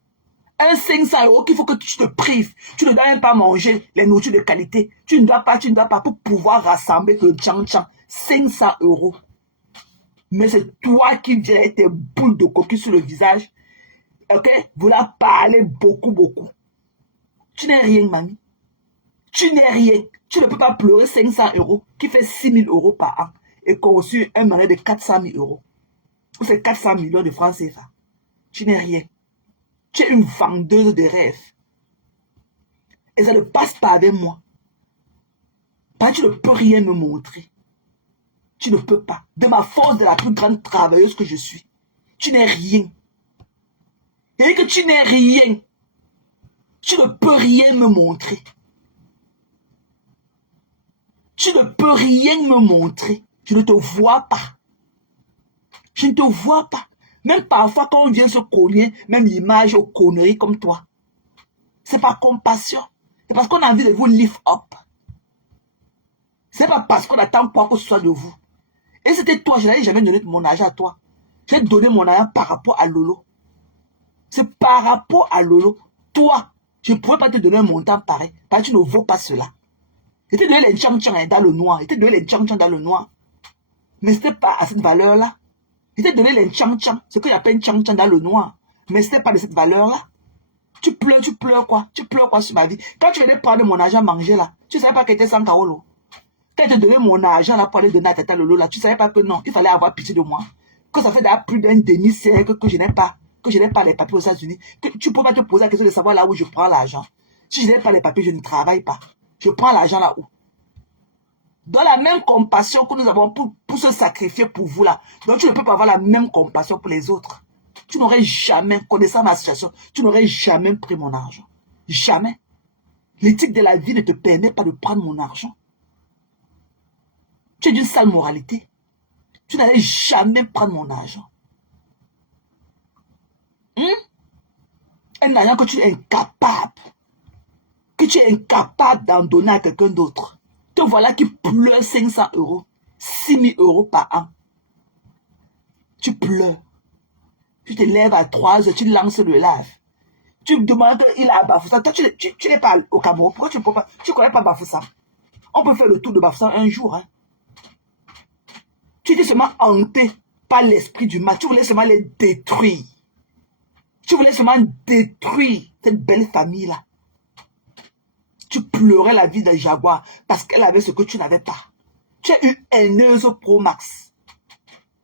Un 500 € qu'il faut que tu te prives. Tu ne dois même pas manger les nourritures de qualité. Tu ne dois pas pour pouvoir rassembler le tchan-tchan. 500 €. Mais c'est toi qui viens avec tes boules de coquille sur le visage. Ok? Vouloir parler beaucoup. Tu n'es rien, mamie. Tu n'es rien. Tu ne peux pas pleurer 500 € qui fait 6 000 € par an et conçu un mariage de 400 000 €. C'est 400 millions de francs CFA. Tu n'es rien. Tu es une vendeuse de rêves. Et ça ne passe pas avec moi. Parce que tu ne peux rien me montrer. Tu ne peux pas. De ma force de la plus grande travailleuse que je suis. Tu n'es rien. Et que tu n'es rien. Tu ne peux rien me montrer. Tu ne peux rien me montrer. Je ne te vois pas. Je ne te vois pas. Même parfois quand on vient se cogner, même l'image aux conneries comme toi. C'est pas compassion. C'est parce qu'on a envie de vous lift up. C'est pas parce qu'on attend quoi que ce soit de vous. Et c'était toi, je n'avais jamais donné mon argent à toi. J'ai donné mon argent par rapport à Lolo. C'est par rapport à Lolo. Toi, je ne pourrais pas te donner un montant pareil. Parce que tu ne vaux pas cela. Je t'ai donné les tchang-tchang dans le noir. Je t'ai donné les tchang-tchang dans le noir. Mais ce n'était pas à cette valeur-là. Je t'ai donné les tchang-tchang. Ce que j'appelle tchang-tchang dans le noir. Mais ce n'était pas de cette valeur-là. Tu pleures quoi? Tu pleures quoi sur ma vie? Quand tu venais prendre mon argent manger là, tu ne savais pas qu'il était 100 Kaolo. Quand je te donnais mon argent là pour aller donner à Tata Lolo là, tu ne savais pas que non, il fallait avoir pitié de moi. Que ça fait déjà plus d'un demi-siècle que je n'ai pas les papiers aux États-Unis. Tu peux pas te poser la question de savoir là où je prends l'argent. Si je n'ai pas les papiers, je ne travaille pas. Je prends l'argent là où? Dans la même compassion que nous avons pour se sacrifier pour vous là. Donc tu ne peux pas avoir la même compassion pour les autres. Tu n'aurais jamais, connaissant ma situation, tu n'aurais jamais pris mon argent. Jamais. L'éthique de la vie ne te permet pas de prendre mon argent. Tu es d'une sale moralité. Tu n'allais jamais prendre mon argent. Un argent que tu es incapable. Que tu es incapable d'en donner à quelqu'un d'autre. Te voilà qui pleure 500 €. 6 000 € par an. Tu pleures. Tu te lèves à 3 heures, tu lances le live. Tu me demandes qu'il a Bafoussam. Toi, tu n'es pas au Cameroun. Pourquoi tu ne peux pas? Tu ne connais pas Bafoussam. On peut faire le tour de Bafoussam un jour. Hein. Tu étais seulement hanté par l'esprit du mal. Tu voulais seulement les détruire. Tu voulais seulement détruire cette belle famille-là. Tu pleurais la vie d'un jaguar parce qu'elle avait ce que tu n'avais pas. Tu as eu haineuse Pro Max.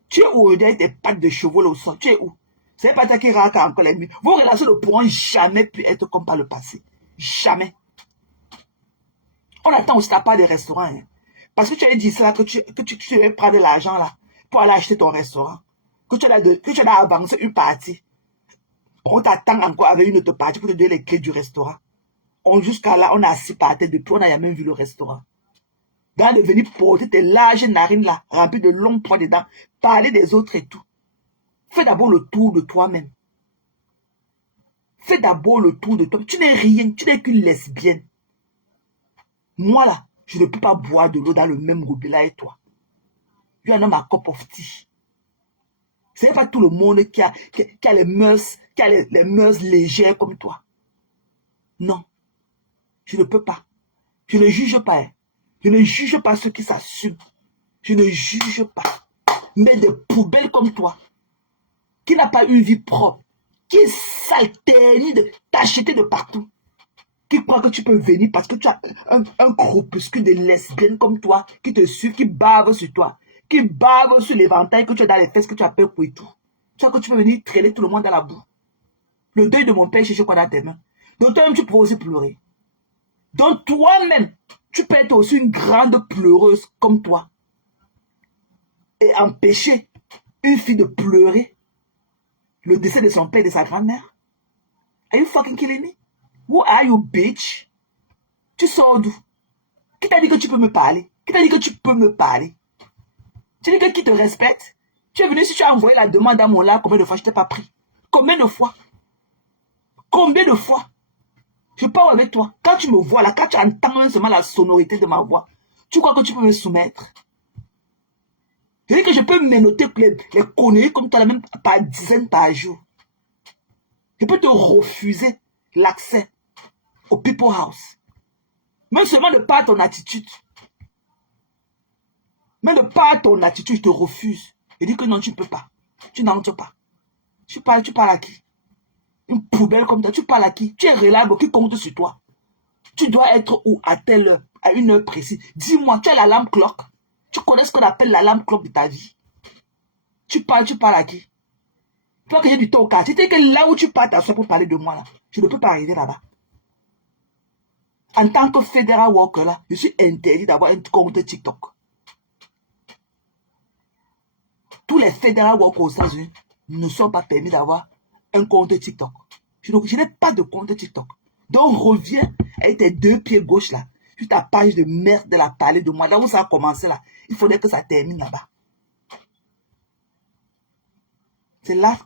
Tu es où avec tes pattes de chevaux au sol? Tu es où? C'est pas ta qui raconte encore les nuits. Vos relations ne pourront jamais plus être comme par le passé. Jamais. On attend aussi ta part des restaurants. Hein. Parce que tu avais dit ça, que tu devais prendre de l'argent là pour aller acheter ton restaurant. Que tu as avancé une partie. On t'attend encore avec une autre partie pour te donner les clés du restaurant. Jusqu'à là, on a assis par terre depuis, on n'a jamais vu le restaurant. Dans de venir porter tes larges narines là, remplies de longs points dedans, parler des autres et tout. Fais d'abord le tour de toi-même. Fais d'abord le tour de toi. Tu n'es rien, tu n'es qu'une lesbienne. Moi là, je ne peux pas boire de l'eau dans le même gobelet et toi. You are not my cup of tea. Ce n'est pas tout le monde qui a les mœurs, les mœurs légères comme toi. Non. Je ne peux pas. Je ne juge pas. Je ne juge pas ceux qui s'assument. Je ne juge pas. mais des poubelles comme toi, qui n'a pas une vie propre, qui est saltérie, t'acheter de partout, qui croit que tu peux venir parce que tu as un groupuscule de lesbiennes comme toi, qui te suivent, qui bavent sur toi, qui bavent sur l'éventail que tu as dans les fesses, que tu appelles pour et tout. Tu vois que tu peux venir traîner tout le monde dans la boue. Le deuil de mon père, cherche quoi dans tes mains. Donc toi-même, tu peux aussi pleurer. Donc toi-même, tu peux être aussi une grande pleureuse comme toi. Et empêcher une fille de pleurer le décès de son père et de sa grand-mère. Are you fucking killing me? Who are you, bitch? Tu sors d'où? Qui t'a dit que tu peux me parler? Qui t'a dit que tu peux me parler? Tu dis que qui te respecte? Tu es venu si tu as envoyé la demande à mon là, combien de fois je t'ai pas pris? Combien de fois? Combien de fois? Je parle avec toi. Quand tu me vois là, quand tu entends seulement la sonorité de ma voix, tu crois que tu peux me soumettre? Je dis que je peux ménoter les conneries comme toi, même par dizaines par jour. Je peux te refuser l'accès au People House. Même seulement de par ton attitude. Même de par ton attitude, je te refuse. Je dis que non, tu ne peux pas. Tu n'entres pas. Tu parles à qui? Une poubelle comme toi, tu parles à qui? Tu es reliable, qui compte sur toi? Tu dois être où à telle heure, à une heure précise? Dis-moi, tu as l'alarme clock? Tu connais ce qu'on appelle l'alarme clock de ta vie? Tu parles à qui? Toi que j'ai du temps au quartier, tu sais que là où tu pars t'asseoir pour parler de moi, là, je ne peux pas arriver là-bas. En tant que Federal Worker, là, je suis interdit d'avoir un compte TikTok. Tous les Federal Workers aux États-Unis ne sont pas permis d'avoir un compte TikTok. Je n'ai pas de compte TikTok. Donc reviens avec tes deux pieds gauche là, sur ta page de merde de la parler de moi. Là où ça a commencé là, il faudrait que ça termine là-bas. C'est là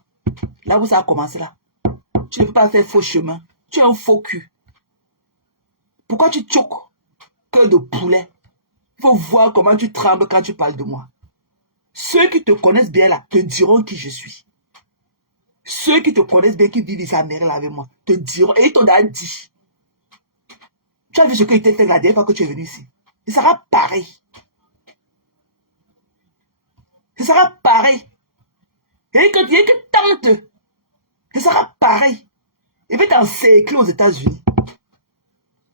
où ça a commencé là. Tu ne peux pas faire faux chemin. Tu es un faux cul. Pourquoi tu choques cœur de poulet? Il faut voir comment tu trembles quand tu parles de moi. Ceux qui te connaissent bien là te diront qui je suis. Ceux qui te connaissent bien, qui vivent ici à Maryland avec moi, te diront, et ils t'ont dit. Tu as vu ce que était fait la dernière fois que tu es venu ici? Il sera pareil. Ce sera pareil. Et que tente. Ce sera pareil. Il va t'encercler aux États-Unis.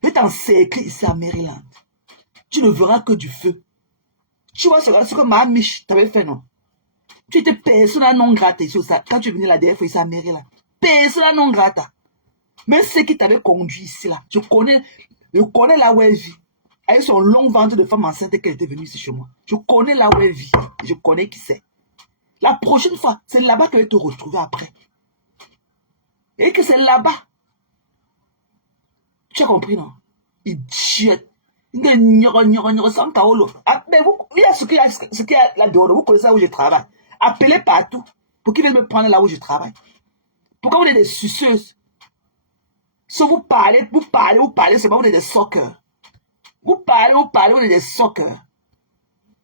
Il va t'encercler ici à Maryland. Tu ne verras que du feu. Tu vois ce que ma Mich t'avait fait, non? Tu étais persona non grata ici, quand tu es venu la dernière fois ici à Maryland. Persona non grata. Même ceux qui t'avaient conduit ici, là, je connais là où elle vit. Avec son long ventre de femme enceinte qu'elle était venue ici chez moi. Je connais là où elle vit. Je connais qui c'est. La prochaine fois, c'est là-bas qu'elle va te retrouver après. Et que c'est là-bas. Tu as compris, non? Idiote. Il y a ce qu'il y a là-dehors. Vous connaissez là où je travaille. Appelez partout pour qu'ils viennent me prendre là où je travaille. Pourquoi vous êtes des suceuses? Si vous parlez, c'est pas vous êtes des sockers. Vous parlez, vous êtes des sockers.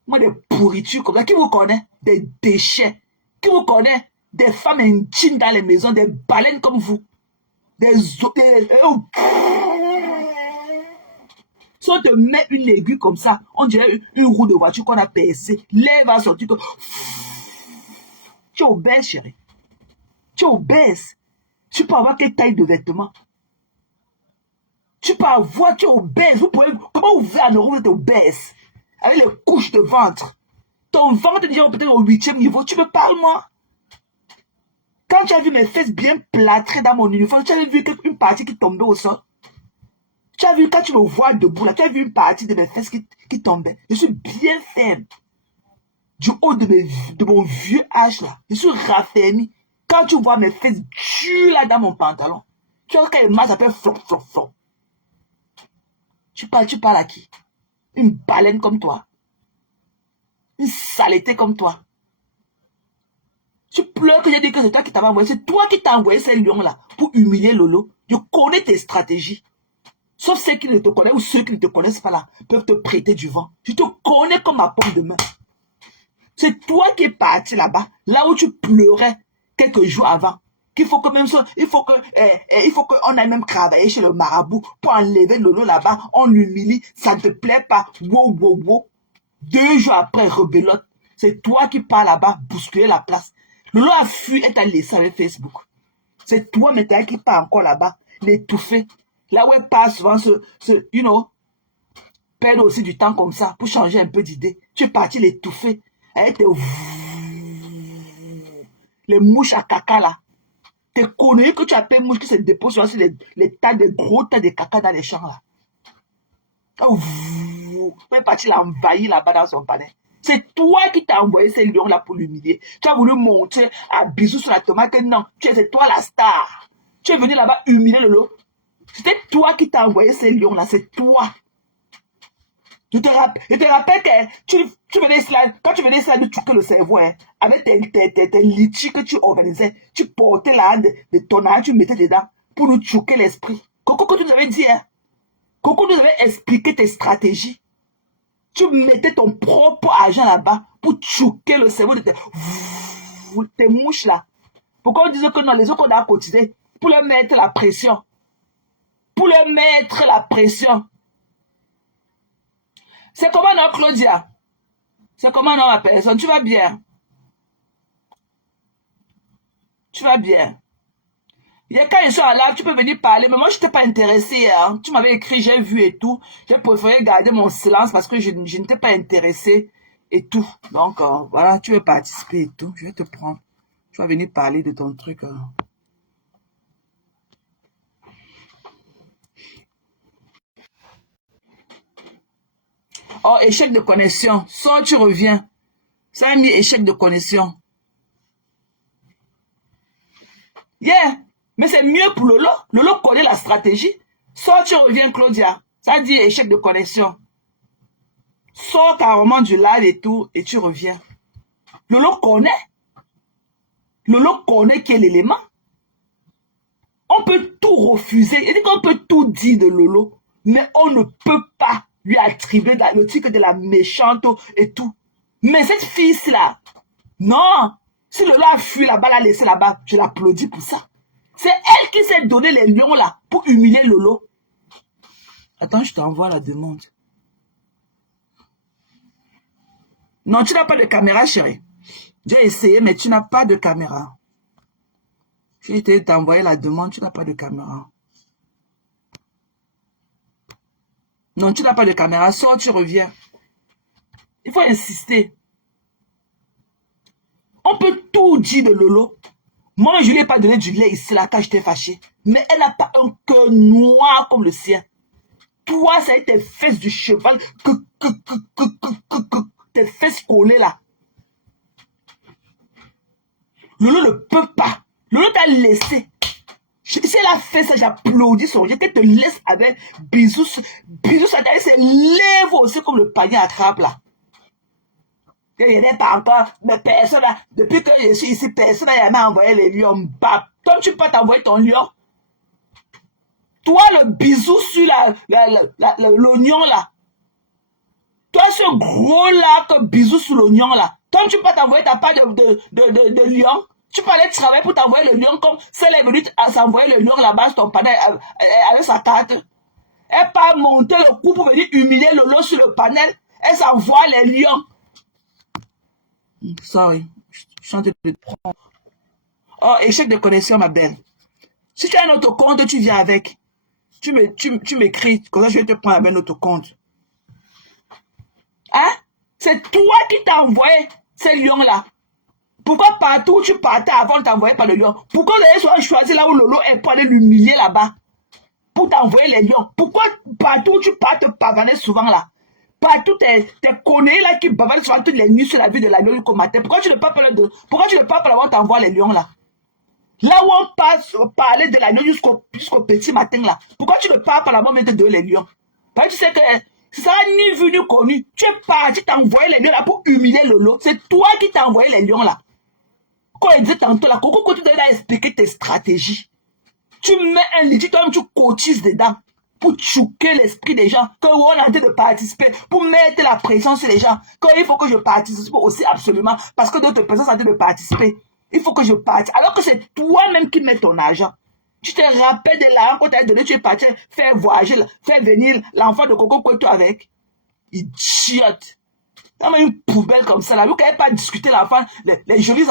Moi, des pourritures comme ça. Qui vous connaît? Des déchets. Qui vous connaît? Des femmes indignes dans les maisons, des baleines comme vous. Si on te met une aiguille comme ça, on dirait une roue de voiture qu'on a percée. L'air va sortir. Tu es obèse, chérie. Tu es obèse. Tu peux avoir quelle taille de vêtements? Tu peux avoir, tu es obèse. Comment vous pouvez en Europe, vous êtes obèse? Avec les couches de ventre. Ton ventre est déjà peut-être au 8e niveau. Tu me parles, moi? Quand tu as vu mes fesses bien plâtrées dans mon uniforme, tu avais vu une partie qui tombait au sol. Tu as vu, quand tu me vois debout, là, tu as vu une partie de mes fesses qui tombait. Je suis bien ferme. Du haut de mon vieux âge, là. Je suis raffermi. Quand tu vois mes fesses dures, là, dans mon pantalon, tu vois qu'elle m'a s'appelle flop, flop, flop. Tu parles à qui? Une baleine comme toi. Une saleté comme toi. Tu pleures que j'ai dit que c'est toi qui t'avais envoyé. C'est toi qui t'as envoyé ces lions-là pour humilier Lolo. Je connais tes stratégies. Sauf ceux qui ne te connaissent ou ceux qui ne te connaissent pas là peuvent te prêter du vent. Je te connais comme ma paume de main. C'est toi qui es parti là-bas, là où tu pleurais quelques jours avant. Il faut qu'on aille même travailler chez le marabout pour enlever Lolo là-bas. On l'humilie, ça ne te plaît pas. Wow, wow, wow. 2 jours après, rebelote. C'est toi qui pars là-bas, bousculer la place. Lolo a fui et t'a laissé avec Facebook. C'est toi maintenant qui pars encore là-bas, l'étouffer. Là où elle passe souvent, you know, perdre aussi du temps comme ça pour changer un peu d'idée. Tu es parti l'étouffer avec les mouches à caca là. Tes conneries que tu appelles mouches qui se déposent sur les tas de gros tas de caca dans les champs là. Tu es parti l'envahir là-bas dans son palais. C'est toi qui t'as envoyé ces lions-là pour l'humilier. Tu as voulu montrer à bisous sur la tomate que non, c'est toi la star. Tu es venu là-bas humilier le lot. C'était toi qui t'as envoyé ces lions-là, c'est toi. Je te rappelle que tu venais là, quand tu venais là de tuer le cerveau, hein, avec tes litchis que tu organisais, tu portais là de ton âge, tu mettais dedans pour nous choquer l'esprit. Coco, que tu nous avais dit, hein. Coco nous avait expliqué tes stratégies. Tu mettais ton propre argent là-bas pour choquer le cerveau de tes mouches là. Pourquoi on disait que non, les autres qu'on a cotisé pour leur mettre la pression. Pour leur mettre la pression. C'est comment non, Claudia? C'est comment non, ma personne? Tu vas bien? Tu vas bien? Quand ils sont en live, tu peux venir parler, mais moi, je n'étais pas intéressée. Hein. Tu m'avais écrit, j'ai vu et tout. J'ai préféré garder mon silence parce que je n'étais pas intéressée et tout. Donc, voilà, tu veux participer et tout. Je vais te prendre. Tu vas venir parler de ton truc. Oh, échec de connexion. Soit tu reviens. Ça a mis échec de connexion. Yeah. Mais c'est mieux pour Lolo. Lolo connaît la stratégie. Soit tu reviens, Claudia. Ça dit échec de connexion. Sors carrément du live et tout, et tu reviens. Lolo connaît. Lolo connaît qui est l'élément. On peut tout refuser. Il dit qu'on peut tout dire de Lolo, mais on ne peut pas lui attribuer le titre de la méchante et tout. Mais cette fille-là, non. Si Lolo a fui là-bas, l'a laissé là-bas, je l'applaudis pour ça. C'est elle qui s'est donné les lions là pour humilier Lolo. Attends, je t'envoie la demande. Non, tu n'as pas de caméra, chérie. J'ai essayé, mais tu n'as pas de caméra. Je vais t'envoyer la demande, tu n'as pas de caméra. Non, tu n'as pas de caméra. Sors, tu reviens. Il faut insister. On peut tout dire de Lolo. Moi, je ne lui ai pas donné du lait ici, là, quand j'étais fâché. Mais elle n'a pas un cœur noir comme le sien. Toi, ça a été tes fesses du cheval. Tes fesses collées, là. Lolo ne peut pas. Lolo t'a laissé. Si elle a fait ça, j'applaudis son jeu. Qu'elle te laisse avec bisous. Bisous, ça t'a ses lèvres aussi comme le panier à crabe, là. Il n'y a pas encore, mais personne, depuis que je suis ici, personne n'a envoyé les lions. Bah, toi, tu peux pas t'envoyer ton lion. Toi, le bisou sur l'oignon là. Toi, ce gros là, que bisou sur l'oignon là. Toi, tu peux pas t'envoyer ta part de lion. Tu peux aller travailler pour t'envoyer le lion comme celle est venue à s'envoyer le lion là-bas sur ton panel avec sa carte. Elle pas monter le coup pour venir humilier Lolo sur le panel. Elle s'envoie les lions. Sorry, je suis en train de prendre. Oh, échec de connexion, ma belle. Si tu as un autre compte, tu viens avec. Tu m'écris, comme ça je vais te prendre avec un autre compte. Hein? C'est toi qui t'as envoyé ces lions-là. Pourquoi partout où tu partais avant de t'envoyer par le lion? Pourquoi les gens choisi là où Lolo est pour aller l'humilier là-bas? Pour t'envoyer les lions. Pourquoi partout où tu pars te pavaner souvent là? Partout tes conneries là qui bavardent souvent toutes les nuits sur la vie de la lion du matin. Pourquoi tu ne parles pas pour t'envoyer les lions là? Là où on passe parler de la lion jusqu'au petit matin là. Pourquoi tu ne parles pas là-bas de les lions? Parce que tu sais que ça ni vu ni connu. Tu es parti t'envoyer les lions là pour humilier Lolo. C'est toi qui t'as envoyé les lions là. Quand il dit tantôt là, Coco, tu dois expliquer tes stratégies. Tu mets un lit, toi-même tu cotises dedans. Pour choquer l'esprit des gens, quand on est en train de participer, pour mettre la pression sur les gens, quand il faut que je participe aussi absolument, parce que d'autres personnes sont en train de participer, il faut que je participe, alors que c'est toi-même qui mets ton argent. Tu te rappelles de l'argent qu'on t'a donné, tu es parti faire voyager, faire venir l'enfant de Coco Kweto avec. Idiote. Comme une poubelle comme ça, là. Vous n'avez pas discuté l'enfant, les jolies,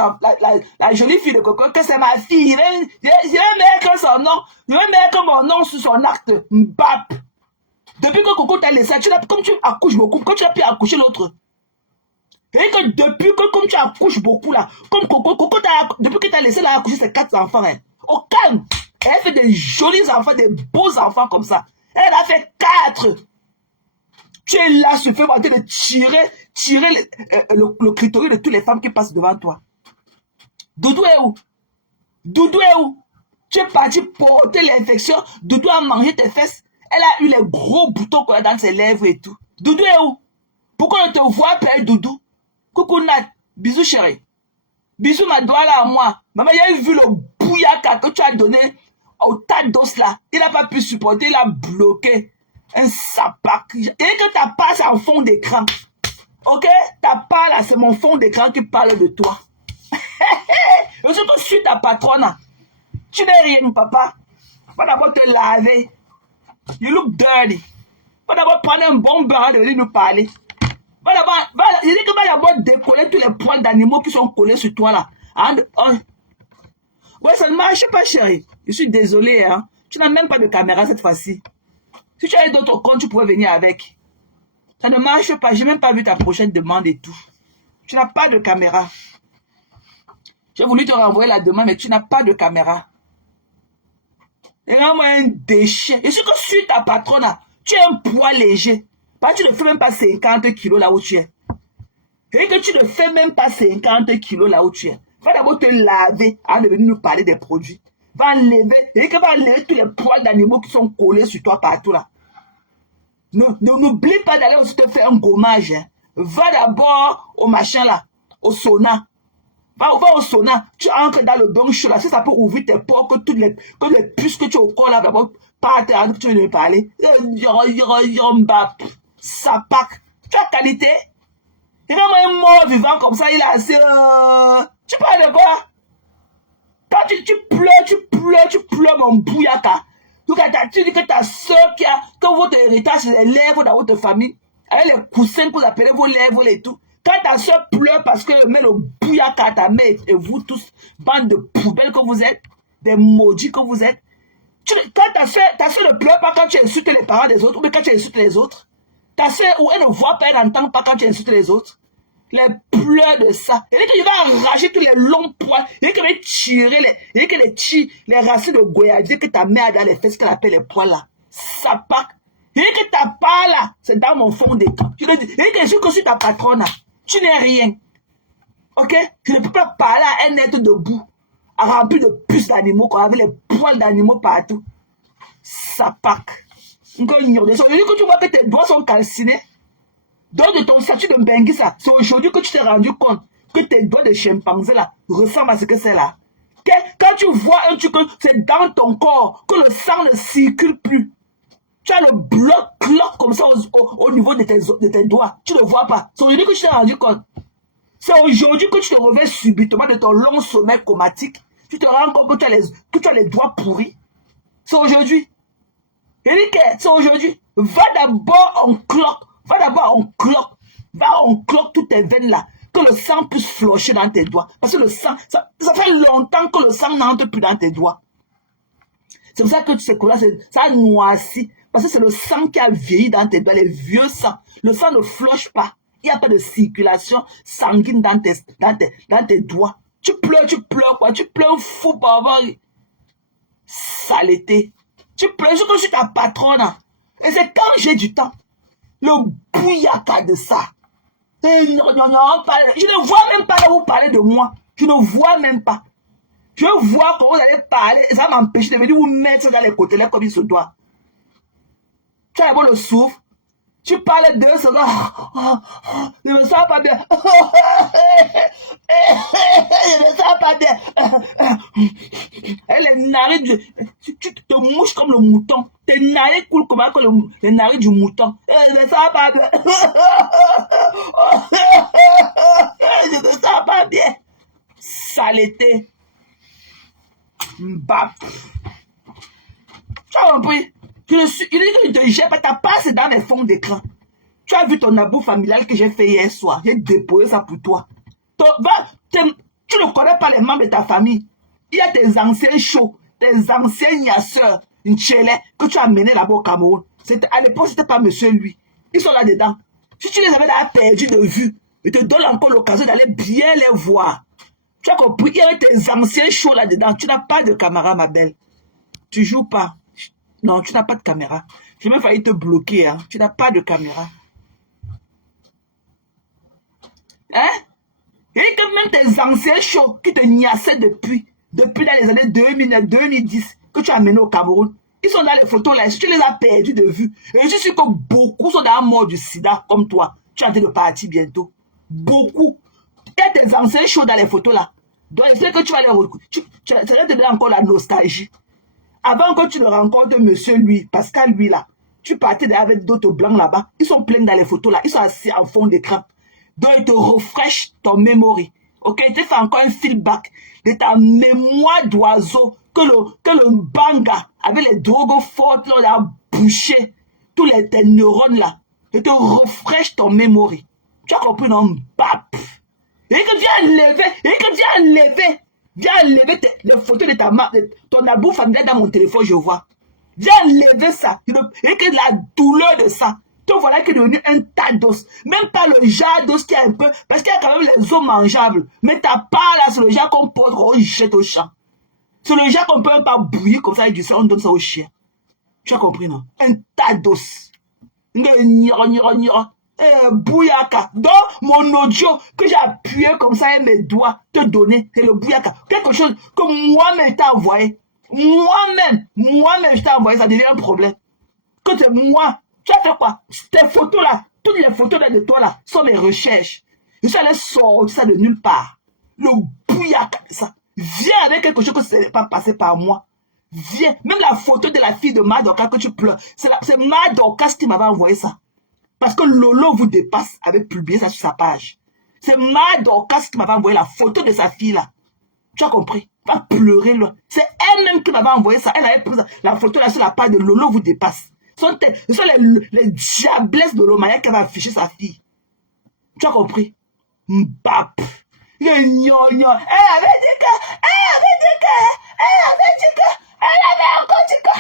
la jolie fille de Coco, que c'est ma fille. Je vais mettre son nom, je vais mettre mon nom sur son acte. Mbap. Depuis que Coco t'a laissé, comme tu accouches beaucoup, quand tu as pu accoucher l'autre. Et que depuis que comme tu accouches beaucoup là, comme Coco depuis que tu as laissé là accoucher ses 4 enfants, hein, au calme. Elle fait des jolis enfants, des beaux enfants comme ça. Elle a fait 4. Tu es là, se fait en train de tirer le clitoris de toutes les femmes qui passent devant toi. Doudou est où? Doudou est où? Tu es parti porter l'infection. Doudou a mangé tes fesses. Elle a eu les gros boutons qu'on a dans ses lèvres et tout. Doudou est où? Pourquoi on te voit père Doudou? Coucou Nat. Bisous chérie. Bisous ma doigt là à moi. Maman, il a vu le bouillaka que tu as donné au tas d'os là. Il n'a pas pu supporter, il a bloqué. Un sapac. Et que ta part, c'est en fond d'écran. Ok? Ta part là, c'est mon fond d'écran qui parle de toi. Je suis que je suis ta patronne. Tu n'es rien, papa. Va d'abord te laver. You look dirty. Va d'abord prendre un bon bain de venir nous parler. Il dit que va d'abord décoller tous les poils d'animaux qui sont collés sur toi là. Ouais, ça ne marche pas, chérie. Je suis désolé, hein. Tu n'as même pas de caméra cette fois-ci. Si tu avais d'autres comptes, tu pouvais venir avec. Ça ne marche pas. J'ai même pas vu ta prochaine demande et tout. Tu n'as pas de caméra. J'ai voulu te renvoyer la demande, mais tu n'as pas de caméra. Et là, moi, un déchet. Et ce que je suis ta patronne, tu es un poids léger. Parce que tu ne fais même pas 50 kilos là où tu es. Et que tu ne fais même pas 50 kilos là où tu es. Va d'abord te laver avant de venir nous parler des produits. Va enlever, et que va enlever tous les poils d'animaux qui sont collés sur toi partout là. N'oublie pas d'aller aussi te faire un gommage. Hein. Va d'abord au machin là, au sauna. Va au sauna, tu entres dans le bain chaud là, si ça peut ouvrir tes pores, que les puces que tu as au corps là, d'abord, partent avant que tu viennes me parler. Sapac. Tu as qualité. Il a un mort vivant comme ça, il a assez... Tu parles de quoi? Quand tu pleures mon bouyaka. Donc, tu dis que ta soeur que votre héritage, c'est les lèvres dans votre famille, avec les coussins que vous appelez vos lèvres et tout. Quand ta soeur pleure parce que met le bouyaka à ta mère et vous tous, bande de poubelles que vous êtes, des maudits que vous êtes, quand ta soeur ne pleure pas quand tu insultes les parents des autres, ou bien quand tu insultes les autres, ta soeur, ou elle ne voit pas, elle n'entend pas quand tu insultes les autres. Les pleurs de ça. Il dit qu'il va arracher tous les longs poils. Il dit qu'il va tirer les racines de goyadier que ta mère a dans les fesses qu'elle appelle les poils là. Ça part. Il dit que ta part là, c'est dans mon fond d'écran. Il dit que je suis ta patronne là. Tu n'es rien. Ok? Tu ne peux pas parler à un être debout, rempli de puces d'animaux, avec les poils d'animaux partout. Ça part. Il dit que tu vois que tes doigts sont calcinés. Donc, de ton statut de Mbengisa, c'est aujourd'hui que tu t'es rendu compte que tes doigts de chimpanzé là ressemblent à ce que c'est là. Quand tu vois un truc, c'est dans ton corps, que le sang ne circule plus. Tu as le bloc comme ça au niveau de tes doigts. Tu ne le vois pas. C'est aujourd'hui que tu t'es rendu compte. C'est aujourd'hui que tu te réveilles subitement de ton long sommeil comatique. Tu te rends compte que tu as les doigts pourris. C'est aujourd'hui. C'est aujourd'hui. Va d'abord en cloque. Va d'abord on cloque toutes tes veines là, que le sang puisse flocher dans tes doigts. Parce que le sang, ça fait longtemps que le sang n'entre plus dans tes doigts. C'est pour ça que tu sais que là, ça noircit. Parce que c'est le sang qui a vieilli dans tes doigts, les vieux sangs. Le sang ne floche pas. Il n'y a pas de circulation sanguine dans tes doigts. Tu pleures quoi? Tu pleures fou pour avoir saleté. Tu pleures, je suis ta patronne. Et c'est quand j'ai du temps. Le bouillaka de ça. Je ne vois même pas là où vous parlez de moi. Je ne vois même pas. Je vois comment vous allez parler. Et ça m'empêche de venir vous mettre dans les côtés là comme il se doit. Tu as d'abord le souffle. Tu parles 2 secondes. Je ne me sens pas bien. Je ne me sens pas bien. Et les narines, tu te mouches comme le mouton. Tes narines coulent comme les narines du mouton. Je ne me sens pas bien. Je ne me sens pas bien. Saleté. Mbap. Tu as compris? Il dit que je ne te jette pas ta passe dans les fonds d'écran. Tu as vu ton abou familial que j'ai fait hier soir. J'ai déposé ça pour toi. Tu ne connais pas les membres de ta famille. Il y a tes anciens chauds, tes anciens niasseurs, une chélé que tu as amené là-bas au Cameroun. À l'époque, ce n'était pas monsieur lui. Ils sont là-dedans. Si tu les avais perdu de vue, je te donne encore l'occasion d'aller bien les voir. Tu as compris, il y avait tes anciens chauds là-dedans. Tu n'as pas de caméra, ma belle. Tu joues pas. Non, tu n'as pas de caméra. J'ai même failli te bloquer. Hein. Tu n'as pas de caméra. Hein? Et que même tes anciens shows qui te niassaient depuis dans les années 2009, 2010, que tu as amené au Cameroun, ils sont dans les photos là, si tu les as perdus de vue. Et je suis sûr que beaucoup sont dans la mort du sida, comme toi. Tu es en train de partir bientôt. Beaucoup. Il y a tes anciens shows dans les photos là. Donc, il faut que tu vas les recouper. Ça va te donner encore la nostalgie. Avant que tu ne rencontres monsieur lui, Pascal lui là, tu partais avec d'autres blancs là-bas. Ils sont pleins dans les photos là. Ils sont assis en fond d'écran. Donc, ils te rafraîchissent ton mémoire. Ok, ils te font encore un feedback de ta mémoire d'oiseau que le banga, avec les drogues fortes, là, il a bouché tous tes neurones là. Ils te rafraîchissent ton mémoire. Tu as compris, non? Bap. Et que viens enlever les photos de ton abou familial dans mon téléphone, je vois. Viens enlever ça. Et que la douleur de ça. Te voilà qui est devenu un tas d'os. Même pas le genre d'os qui est un peu... Parce qu'il y a quand même les os mangeables. Mais ta part là, c'est le genre qu'on porte, on jette au champ. C'est le genre qu'on peut pas bouillir comme ça avec du sang, on donne ça au chien. Tu as compris, non? Un tas d'os. Bouyaka. Donc, mon audio que j'ai appuyé comme ça avec mes doigts, te donner, c'est le bouyaka. Quelque chose que moi-même je t'ai envoyé. Moi-même, je t'ai envoyé, ça devient un problème. Que c'est moi. Tu as fait quoi? Tes photos là, toutes les photos là de toi là, sont des recherches. Je suis allé sortir ça de nulle part. Le bouyaka, ça. Viens avec quelque chose que ce n'est pas passé par moi. Viens. Même la photo de la fille de Madoka que tu pleures. C'est Madoka qui m'avait envoyé ça. Parce que Lolo vous dépasse avec publié ça sur sa page. C'est Madoka qui m'avait envoyé la photo de sa fille là. Tu as compris? Va pleurer là. C'est elle-même qui m'avait envoyé ça. Elle avait pris la photo là sur la page de Lolo vous dépasse. Ce sont les diablesses de l'Omaya qui va afficher sa fille. Tu as compris? Mbap. Elle avait dit que, elle avait encore dit que, elle avait dit que, après elle a encore dit que,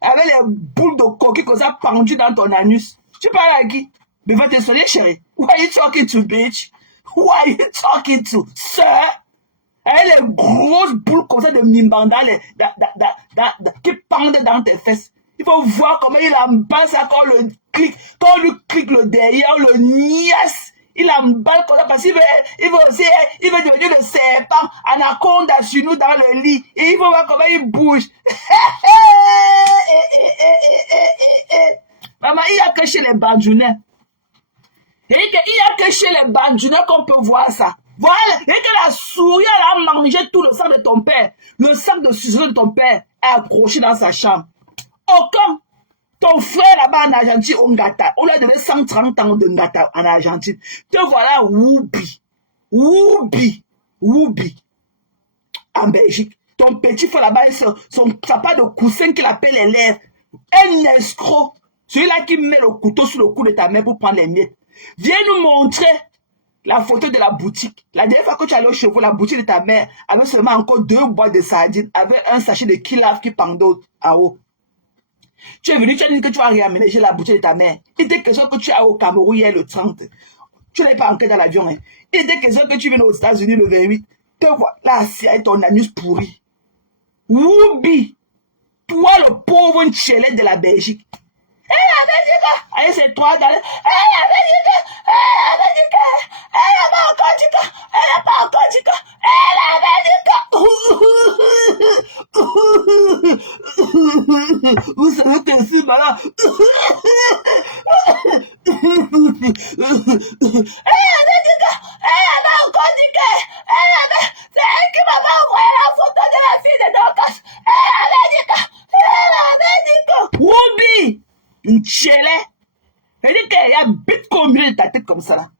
avec les boules de coquille qu'on a pendues dans ton anus. Tu parles à qui? Mais va te sonner, chérie. Who are you talking to, bitch? Who are you talking to, sir? Elle les grosses boules comme ça de Mimbanda qui pendent dans tes fesses. Il faut voir comment il emballe ça quand on lui clique le derrière, le niasse. Il emballe comme ça parce qu'il veut devenir le serpent, anaconda sur nous dans le lit. Et il faut voir comment il bouge. Maman, il n'y a que chez les bandjounais. Il n'y a que chez les bandjounais qu'on peut voir ça. Voilà. Et que la souris, elle a mangé tout le sang de ton père. Le sang de ciseaux de ton père est accroché dans sa chambre. Aucun. Ton frère là-bas en Argentine, au Ngata, on lui a donné 130 ans de Ngata en Argentine. Te voilà Woubi. En Belgique. Ton petit frère là-bas, ça n'a pas de coussin qu'il appelle les lèvres. Un escroc. Celui-là qui met le couteau sur le cou de ta mère pour prendre les miettes. Viens nous montrer la photo de la boutique. La dernière fois que tu allais au chevaux, la boutique de ta mère avait seulement encore 2 boîtes de sardines avec un sachet de kilaf qui pendait à eau. Tu es venu, tu as dit que tu vas réaménager la boutique de ta mère. Il était question que tu es au Cameroun hier le 30. Tu n'es pas entré dans l'avion. Hein. Il était question que tu viennes aux États-Unis le 28. Te voilà assis avec ton anus pourri. Woubi, toi le pauvre Tchélet de la Belgique. La Belgique, allez, c'est toi, la Belgique, la Belgique, elle n'a pas encore dit quoi, elle n'a pas encore dit quoi, la Belgique. Vous savez que je suis malade. La Belgique, elle n'a pas encore dit que, c'est elle qui m'a envoyé la photo de la fille de Dorcas. La Belgique, Woubi. Une chélet. Elle dit qu'il y a Bitcoin au milieu de ta tête comme ça là.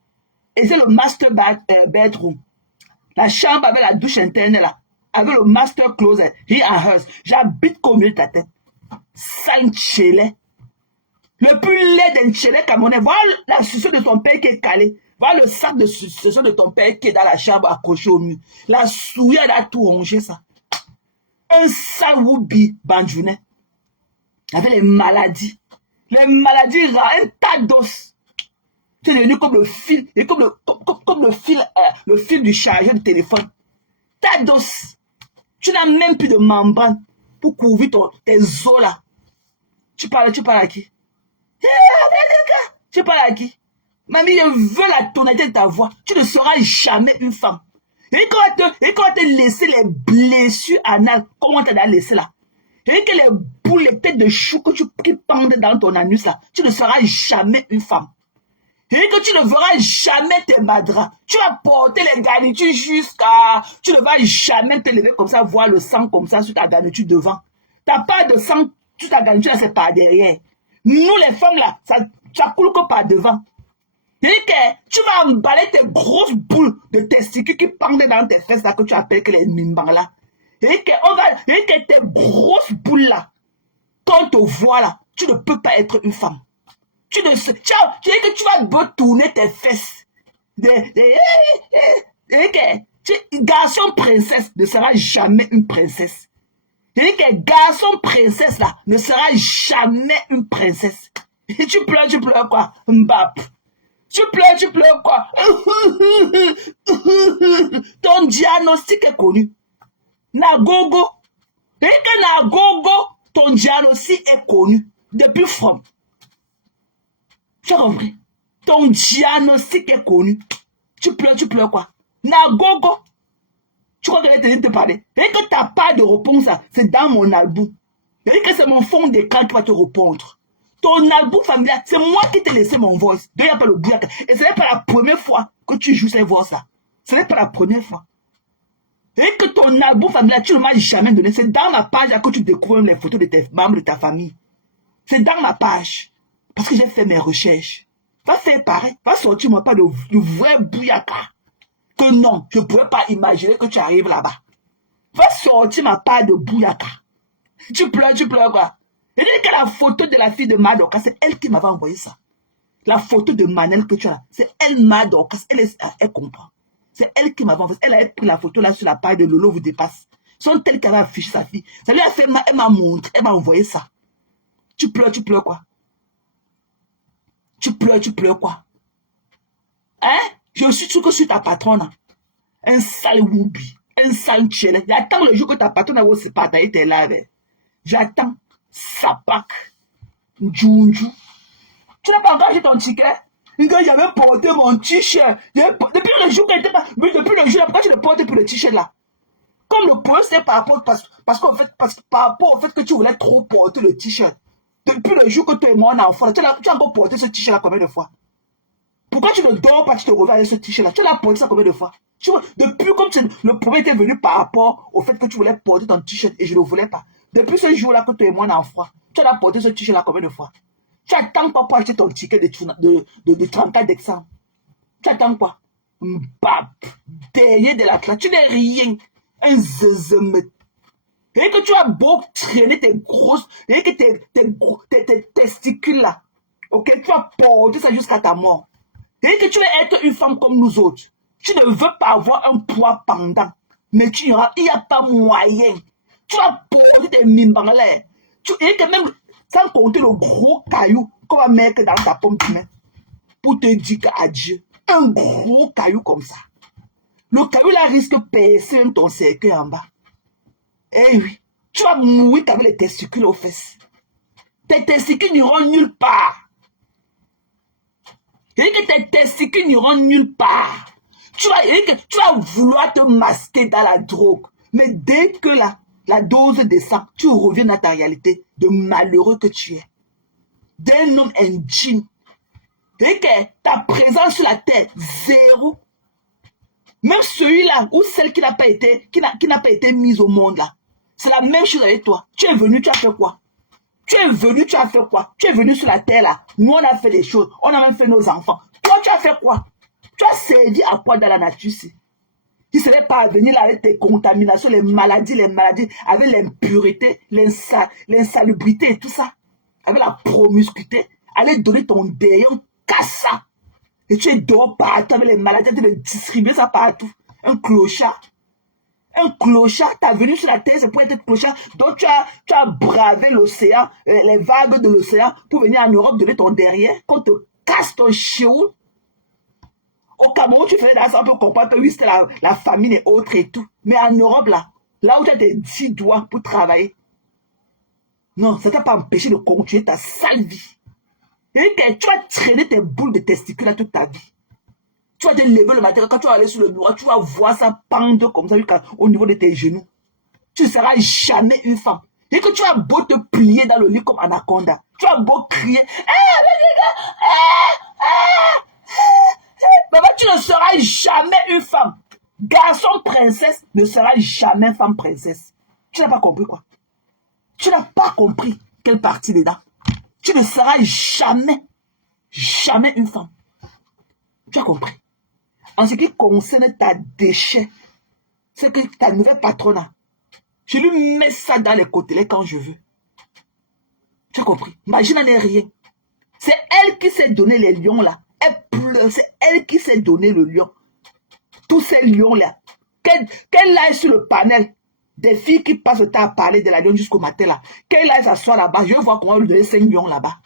Et c'est le master bedroom. La chambre avec la douche interne là. Avec le master closet. He and hers. J'ai un Bitcoin au milieu de ta tête. Ça une chélet. Le plus laid d'un chélet camerounais. Voilà la suceur de ton père qui est calée. Voilà le sac de suceur de ton père qui est dans la chambre accroché au mur. La souillée elle a tout rongé ça. Un sale woubi bandjounet. Avec les maladies. Les maladies rares, un tas d'os. C'est devenu comme le fil, et comme le fil du chargeur de téléphone. Tas d'os. Tu n'as même plus de membrane pour couvrir tes os là. Tu parles à qui? Tu parles à qui? Mamie, je veux la tonalité de ta voix. Tu ne seras jamais une femme. Et quand on va te laisser les blessures anales, comment on t'a laissé là? Et que les boules, les têtes de chou qui pendent dans ton anus là, tu ne seras jamais une femme. Et que tu ne verras jamais tes madras. Tu vas porter les garnitures jusqu'à... Tu ne vas jamais te lever comme ça, voir le sang comme ça sur ta garniture devant. T'as pas de sang sur ta garniture, c'est par derrière. Nous les femmes là, ça coule que par devant. Et que tu vas emballer tes grosses boules de testicules qui pendent dans tes fesses là, que tu appelles que les mimbans là. Et que tes grosses boules là, quand on te voit là, tu ne peux pas être une femme. Tu dis que tu vas me tourner tes fesses. Garçon princesse ne sera jamais une princesse. Et que garçon princesse là ne sera jamais une princesse. Et tu pleures quoi? Mbap. Tu pleures quoi? Ton diagnostic est connu. Nagogo. Et que Nagogo, ton diagnostic est connu depuis From. Tu as compris? Ton diagnostic est connu. Tu pleures quoi? Nagogo. Tu crois qu'elle est te parler? Et que tu n'as pas de réponse, c'est dans mon album. Et que c'est mon fond d'écran qui va te répondre. Ton album familial, c'est moi qui t'ai laissé mon voice. Il n'y a pas le bouillard. Et ce n'est pas la première fois que tu joues cette voix-là. Ce n'est pas la première fois. Et que ton album familial, tu ne m'as jamais donné. C'est dans ma page que tu découvres les photos de tes membres de ta famille. C'est dans ma page. Parce que j'ai fait mes recherches. Va faire pareil. Va sortir moi pas de vrai bouyaka. Que non, je ne pourrais pas imaginer que tu arrives là-bas. Va sortir ma part de bouyaka. Tu pleures quoi? Et dis que la photo de la fille de Madoka, c'est elle qui m'avait envoyé ça. La photo de Manel que tu as là, c'est elle Madoka. Elle comprend. C'est elle qui m'avait envoyé. Elle avait pris la photo là sur la page de Lolo vous dépasse. C'est elle qui avait affiché sa fille. Ça lui a fait, elle m'a montré, elle m'a envoyé ça. Tu pleures quoi? Tu pleures quoi? Hein? Je suis sûr que je suis ta patronne. Un sale woubi. Un sale tchélet. J'attends le jour que ta patronne va partager tes lives. J'attends. Sapak. Djounjou. Tu n'as pas encore acheté ton ticket? J'avais porté mon t-shirt. Depuis le jour qu'elle était pas. Mais depuis le jour, pourquoi tu ne portes plus le t-shirt là? Comme le problème, c'est par rapport au fait que tu voulais trop porter le t-shirt. Depuis le jour que tu es mon enfant, tu as encore porté ce t-shirt là combien de fois? Pourquoi tu ne dors pas, tu te reviens avec ce t-shirt là? Tu l'as porté ça combien de fois? Tu vois, depuis comme le problème était venu par rapport au fait que tu voulais porter ton t-shirt et je ne le voulais pas. Depuis ce jour là que tu es mon enfant, tu as porté ce t-shirt là combien de fois? Tu attends pas pour acheter ton ticket de 34 décembre. Tu attends quoi? Mbap, derrière de la classe, tu n'es rien. Un zézémet. Et que tu as beau traîner tes grosses, et que tes testicules là, ok, tu vas porter ça jusqu'à ta mort. Et que tu veux être une femme comme nous autres. Tu ne veux pas avoir un poids pendant. Mais il n'y a pas moyen. Tu vas porter tes mimbanglais. Et que même, sans compter le gros caillou qu'on va mettre dans ta pomme de main. Pour te dire qu'adieu. Un gros caillou comme ça. Le caillou là risque de percer ton cercueil en bas. Eh oui. Tu vas mourir avec les testicules aux fesses. Tes testicules n'iront nulle part. Et que tes testicules n'iront nulle part. Tu vas vouloir te masquer dans la drogue. Mais dès que la dose descend, tu reviens à ta réalité de malheureux que tu es. D'un homme indigne. Et que ta présence sur la terre, zéro. Même celui-là ou celle qui n'a pas été mise au monde là. C'est la même chose avec toi. Tu es venu, tu as fait quoi? Tu es venu, tu as fait quoi? Tu es venu sur la terre là. Nous, on a fait des choses. On a même fait nos enfants. Toi, tu as fait quoi? Tu as servi à quoi dans la nature ici? Tu ne serais pas venu là avec tes contaminations, les maladies, avec l'impureté, l'insalubrité et tout ça. Avec la promiscuité. Aller donner ton déon, casse ça. Et tu es dehors partout avec les maladies, tu veux distribuer ça partout. Un clochard. Un clochard, tu es venu sur la terre, c'est pour être clochard. Donc tu as bravé l'océan, les vagues de l'océan, pour venir en Europe donner ton derrière, qu'on te casse ton chiot. Au Cameroun, tu faisais ça, on peut comprendre que oui, c'était la famine et autres et tout. Mais en Europe, là où tu as tes 10 doigts pour travailler, non, ça ne t'a pas empêché de continuer ta sale vie. Et que tu vas traîner tes boules de testicules toute ta vie. Tu vas te lever le matin, quand tu vas aller sur le bureau, tu vas voir ça pendre comme ça au niveau de tes genoux. Tu ne seras jamais une femme. Et que tu vas beau te plier dans le lit comme anaconda. Tu vas beau crier. Mais tu ne seras jamais une femme. Garçon princesse ne sera jamais femme princesse. Tu n'as pas compris quoi? Tu n'as pas compris quelle partie dedans. Tu ne seras jamais une femme. Tu as compris? En ce qui concerne ta déchet, c'est que ta nouvelle patronne, je lui mets ça dans les côtés quand je veux. Tu as compris? Imagine, elle n'est rien. C'est elle qui s'est donné les lions là. Elle pleure, c'est elle qui s'est donné le lion. Tous ces lions-là. Qu'elle aille sur le panel des filles qui passent le temps à parler de la lion jusqu'au matin là. Qu'elle aille s'asseoir là-bas. Je vais voir comment lui donner 5 lions là-bas.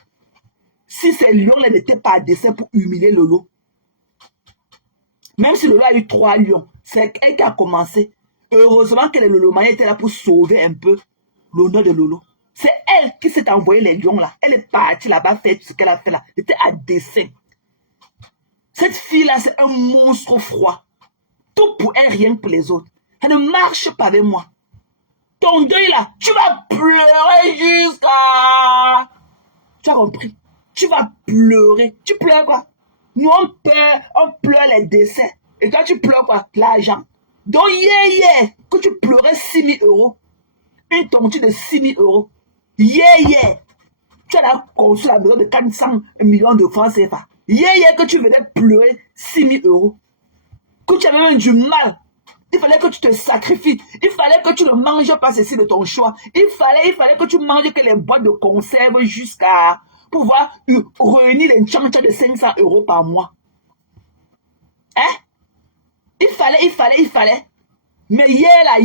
Si ces lions-là n'étaient pas à dessein pour humilier Lolo. Même si Lolo a eu 3 lions, c'est elle qui a commencé. Heureusement que le Lolomania était là pour sauver un peu l'honneur de Lolo. C'est elle qui s'est envoyé les lions là. Elle est partie là-bas faire ce qu'elle a fait là. Elle était à dessein. Cette fille-là, c'est un monstre froid. Tout pour elle, rien pour les autres. Elle ne marche pas avec moi. Ton deuil là, tu vas pleurer jusqu'à... Tu as compris? Tu vas pleurer. Tu pleures quoi? Nous, on pleure les décès. Et toi, tu pleures quoi? L'argent. Donc, que tu pleurais 6 000 euros. Une tontine de 6 000 euros. Tu as là construit la maison de 400 millions de francs CFA. Que tu venais pleurer 6 000 euros. Que tu avais même du mal. Il fallait que tu te sacrifies. Il fallait que tu ne manges pas ceci de ton choix. Il fallait que tu manges que les boîtes de conserve jusqu'à pouvoir réunir les tchancha de 500 euros par mois. Hein? Il fallait. Mais là,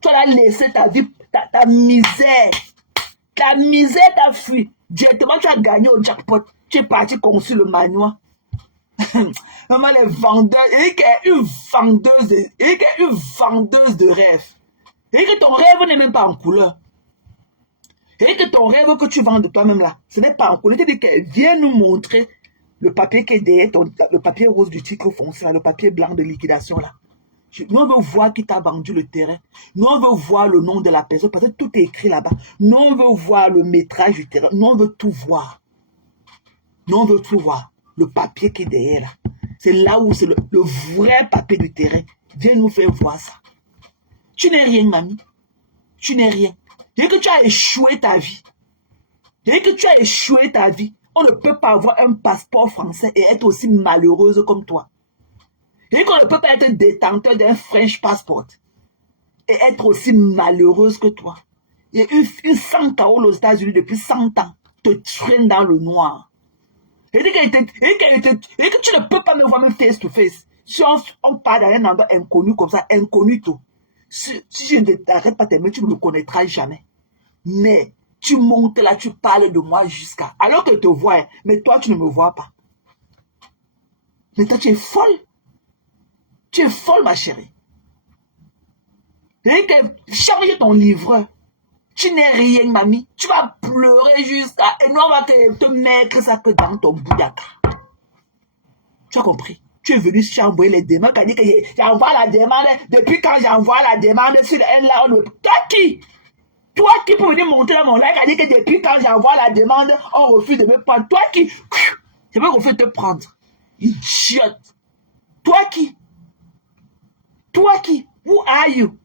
tu as laissé ta vie, ta misère. Ta misère t'a fui. Directement, tu as gagné au jackpot. Tu es parti construire le manoir. Maman, les vendeurs, il y a une vendeuse de rêve. Et que ton rêve n'est même pas en couleur. Et que ton rêve que tu vends de toi-même là, ce n'est pas en couleur. Tu dis qu'elle vient nous montrer le papier qui est derrière, le papier rose du titre foncé, le papier blanc de liquidation là. Nous, on veut voir qui t'a vendu le terrain. Nous, on veut voir le nom de la personne parce que tout est écrit là-bas. Nous, on veut voir le métrage du terrain. Nous, on veut tout voir. Nous, on veut tout voir. Le papier qui est derrière là. C'est là où c'est le vrai papier du terrain. Viens nous faire voir ça. Tu n'es rien, mamie. Tu n'es rien. Et que tu as échoué ta vie. On ne peut pas avoir un passeport français et être aussi malheureuse comme toi. Et qu'on ne peut pas être détenteur d'un French passport. et être aussi malheureuse que toi. Il y a une 100 Carole aux États-Unis depuis 100 ans te traîne dans le noir. Et que tu ne peux pas me voir même face to face. Si on parle dans un endroit inconnu comme ça, inconnu tout. Si je ne t'arrête pas t'aimer, tu ne me connaîtras jamais. Mais tu montes là, tu parles de moi jusqu'à... Alors que je te vois, hein, mais toi, tu ne me vois pas. Mais toi, tu es folle. Tu es folle, ma chérie. Change ton livreur. Tu n'es rien, mamie. Tu vas pleurer jusqu'à... Et nous, on va te mettre ça que dans ton boudaka. Tu as compris? Tu es venu envoyer les demandes. Tu as dit que j'envoie la demande. Depuis quand j'envoie la demande sur elle là, toi qui? Toi qui peux venir monter dans mon like, a dit que depuis quand j'envoie la demande, on refuse de me prendre. Toi qui? Je vais refuser de te prendre. Idiote. Toi qui? Toi qui? Who are you?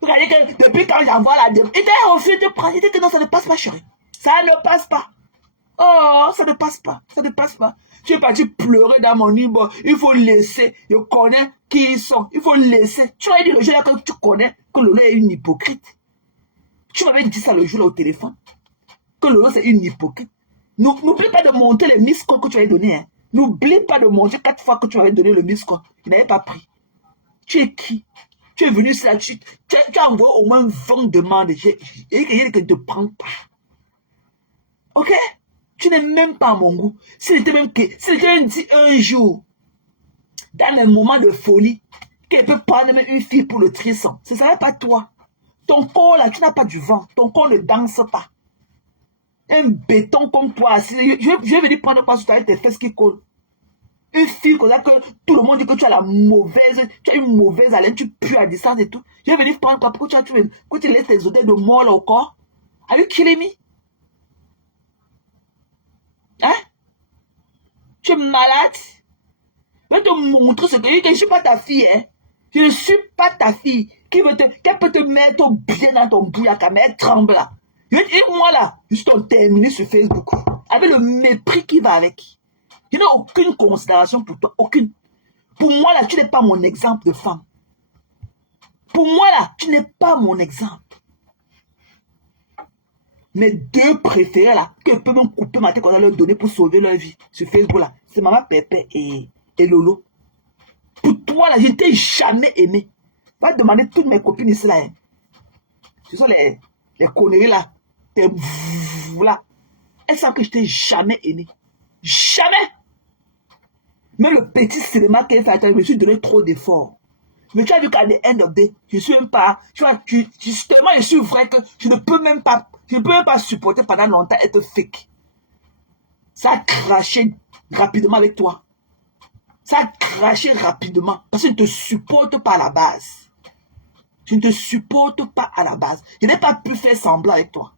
Regardez que depuis quand j'envoie la demande, il t'a refusé de te prendre. Il dit que non, ça ne passe pas, chérie. Ça ne passe pas. Oh, ça ne passe pas. Ça ne passe pas. Tu es parti pleurer dans mon lit. Bon, il faut laisser. Je connais qui ils sont. Il faut laisser. Tu m'avais dit le jour là que tu connais que Lolo est une hypocrite. Tu m'avais dit ça le jour là au téléphone. Que Lolo c'est une hypocrite. N'oublie pas de monter le miss call que tu avais donné. Hein. N'oublie pas de monter 4 fois que tu avais donné le miss call. Il n'avait pas pris. Tu es qui? Tu es venu sur la suite. Tu as envoyé au moins 20 demandes. Et il dit que je ne te prends pas. Ok? Tu n'es même pas à mon goût. Si c'était même dit un jour, dans un moment de folie, qu'elle peut prendre même une fille pour le trisson, ce ne serait pas toi. Ton corps là, tu n'as pas du vent. Ton corps ne danse pas. Un béton comme toi, je vais venir prendre pas sur toi avec tes fesses qui collent. Une fille comme ça que tout le monde dit que tu as une mauvaise haleine, tu pues à distance et tout. Je vais venir prendre toi pour que tu laisses tes odeurs de mort là au corps. Are you kidding me? Hein? Tu es malade? Je vais te montrer ce que je ne suis pas ta fille, hein? Je ne suis pas ta fille qu'elle peut te mettre bien dans ton bouillaka, mais elle tremble là. Et moi là, je suis ton terminus sur Facebook. Avec le mépris qui va avec. Je n'ai aucune considération pour toi, aucune. Pour moi là, tu n'es pas mon exemple de femme. Pour moi là, tu n'es pas mon exemple. Mes deux préférés là, que je peux même couper ma tête quand on leur donner pour sauver leur vie sur Facebook là, c'est Maman Pépé et Lolo. Pour toi là, je ne t'ai jamais aimé. Va demander toutes mes copines ici là. Hein. Ce sont les conneries là. Là. Elles savent que je t'ai jamais aimé. Jamais. Même le petit cinéma qu'elle fait, je me suis donné trop d'efforts. Mais tu as vu qu'à the end of the day, je suis même pas, tu vois, justement, je suis vrai que je ne peux même pas supporter pendant longtemps être fake. Ça a craché rapidement avec toi. Ça a craché rapidement. Parce que je ne te supporte pas à la base. Je ne te supporte pas à la base. Je n'ai pas pu faire semblant avec toi.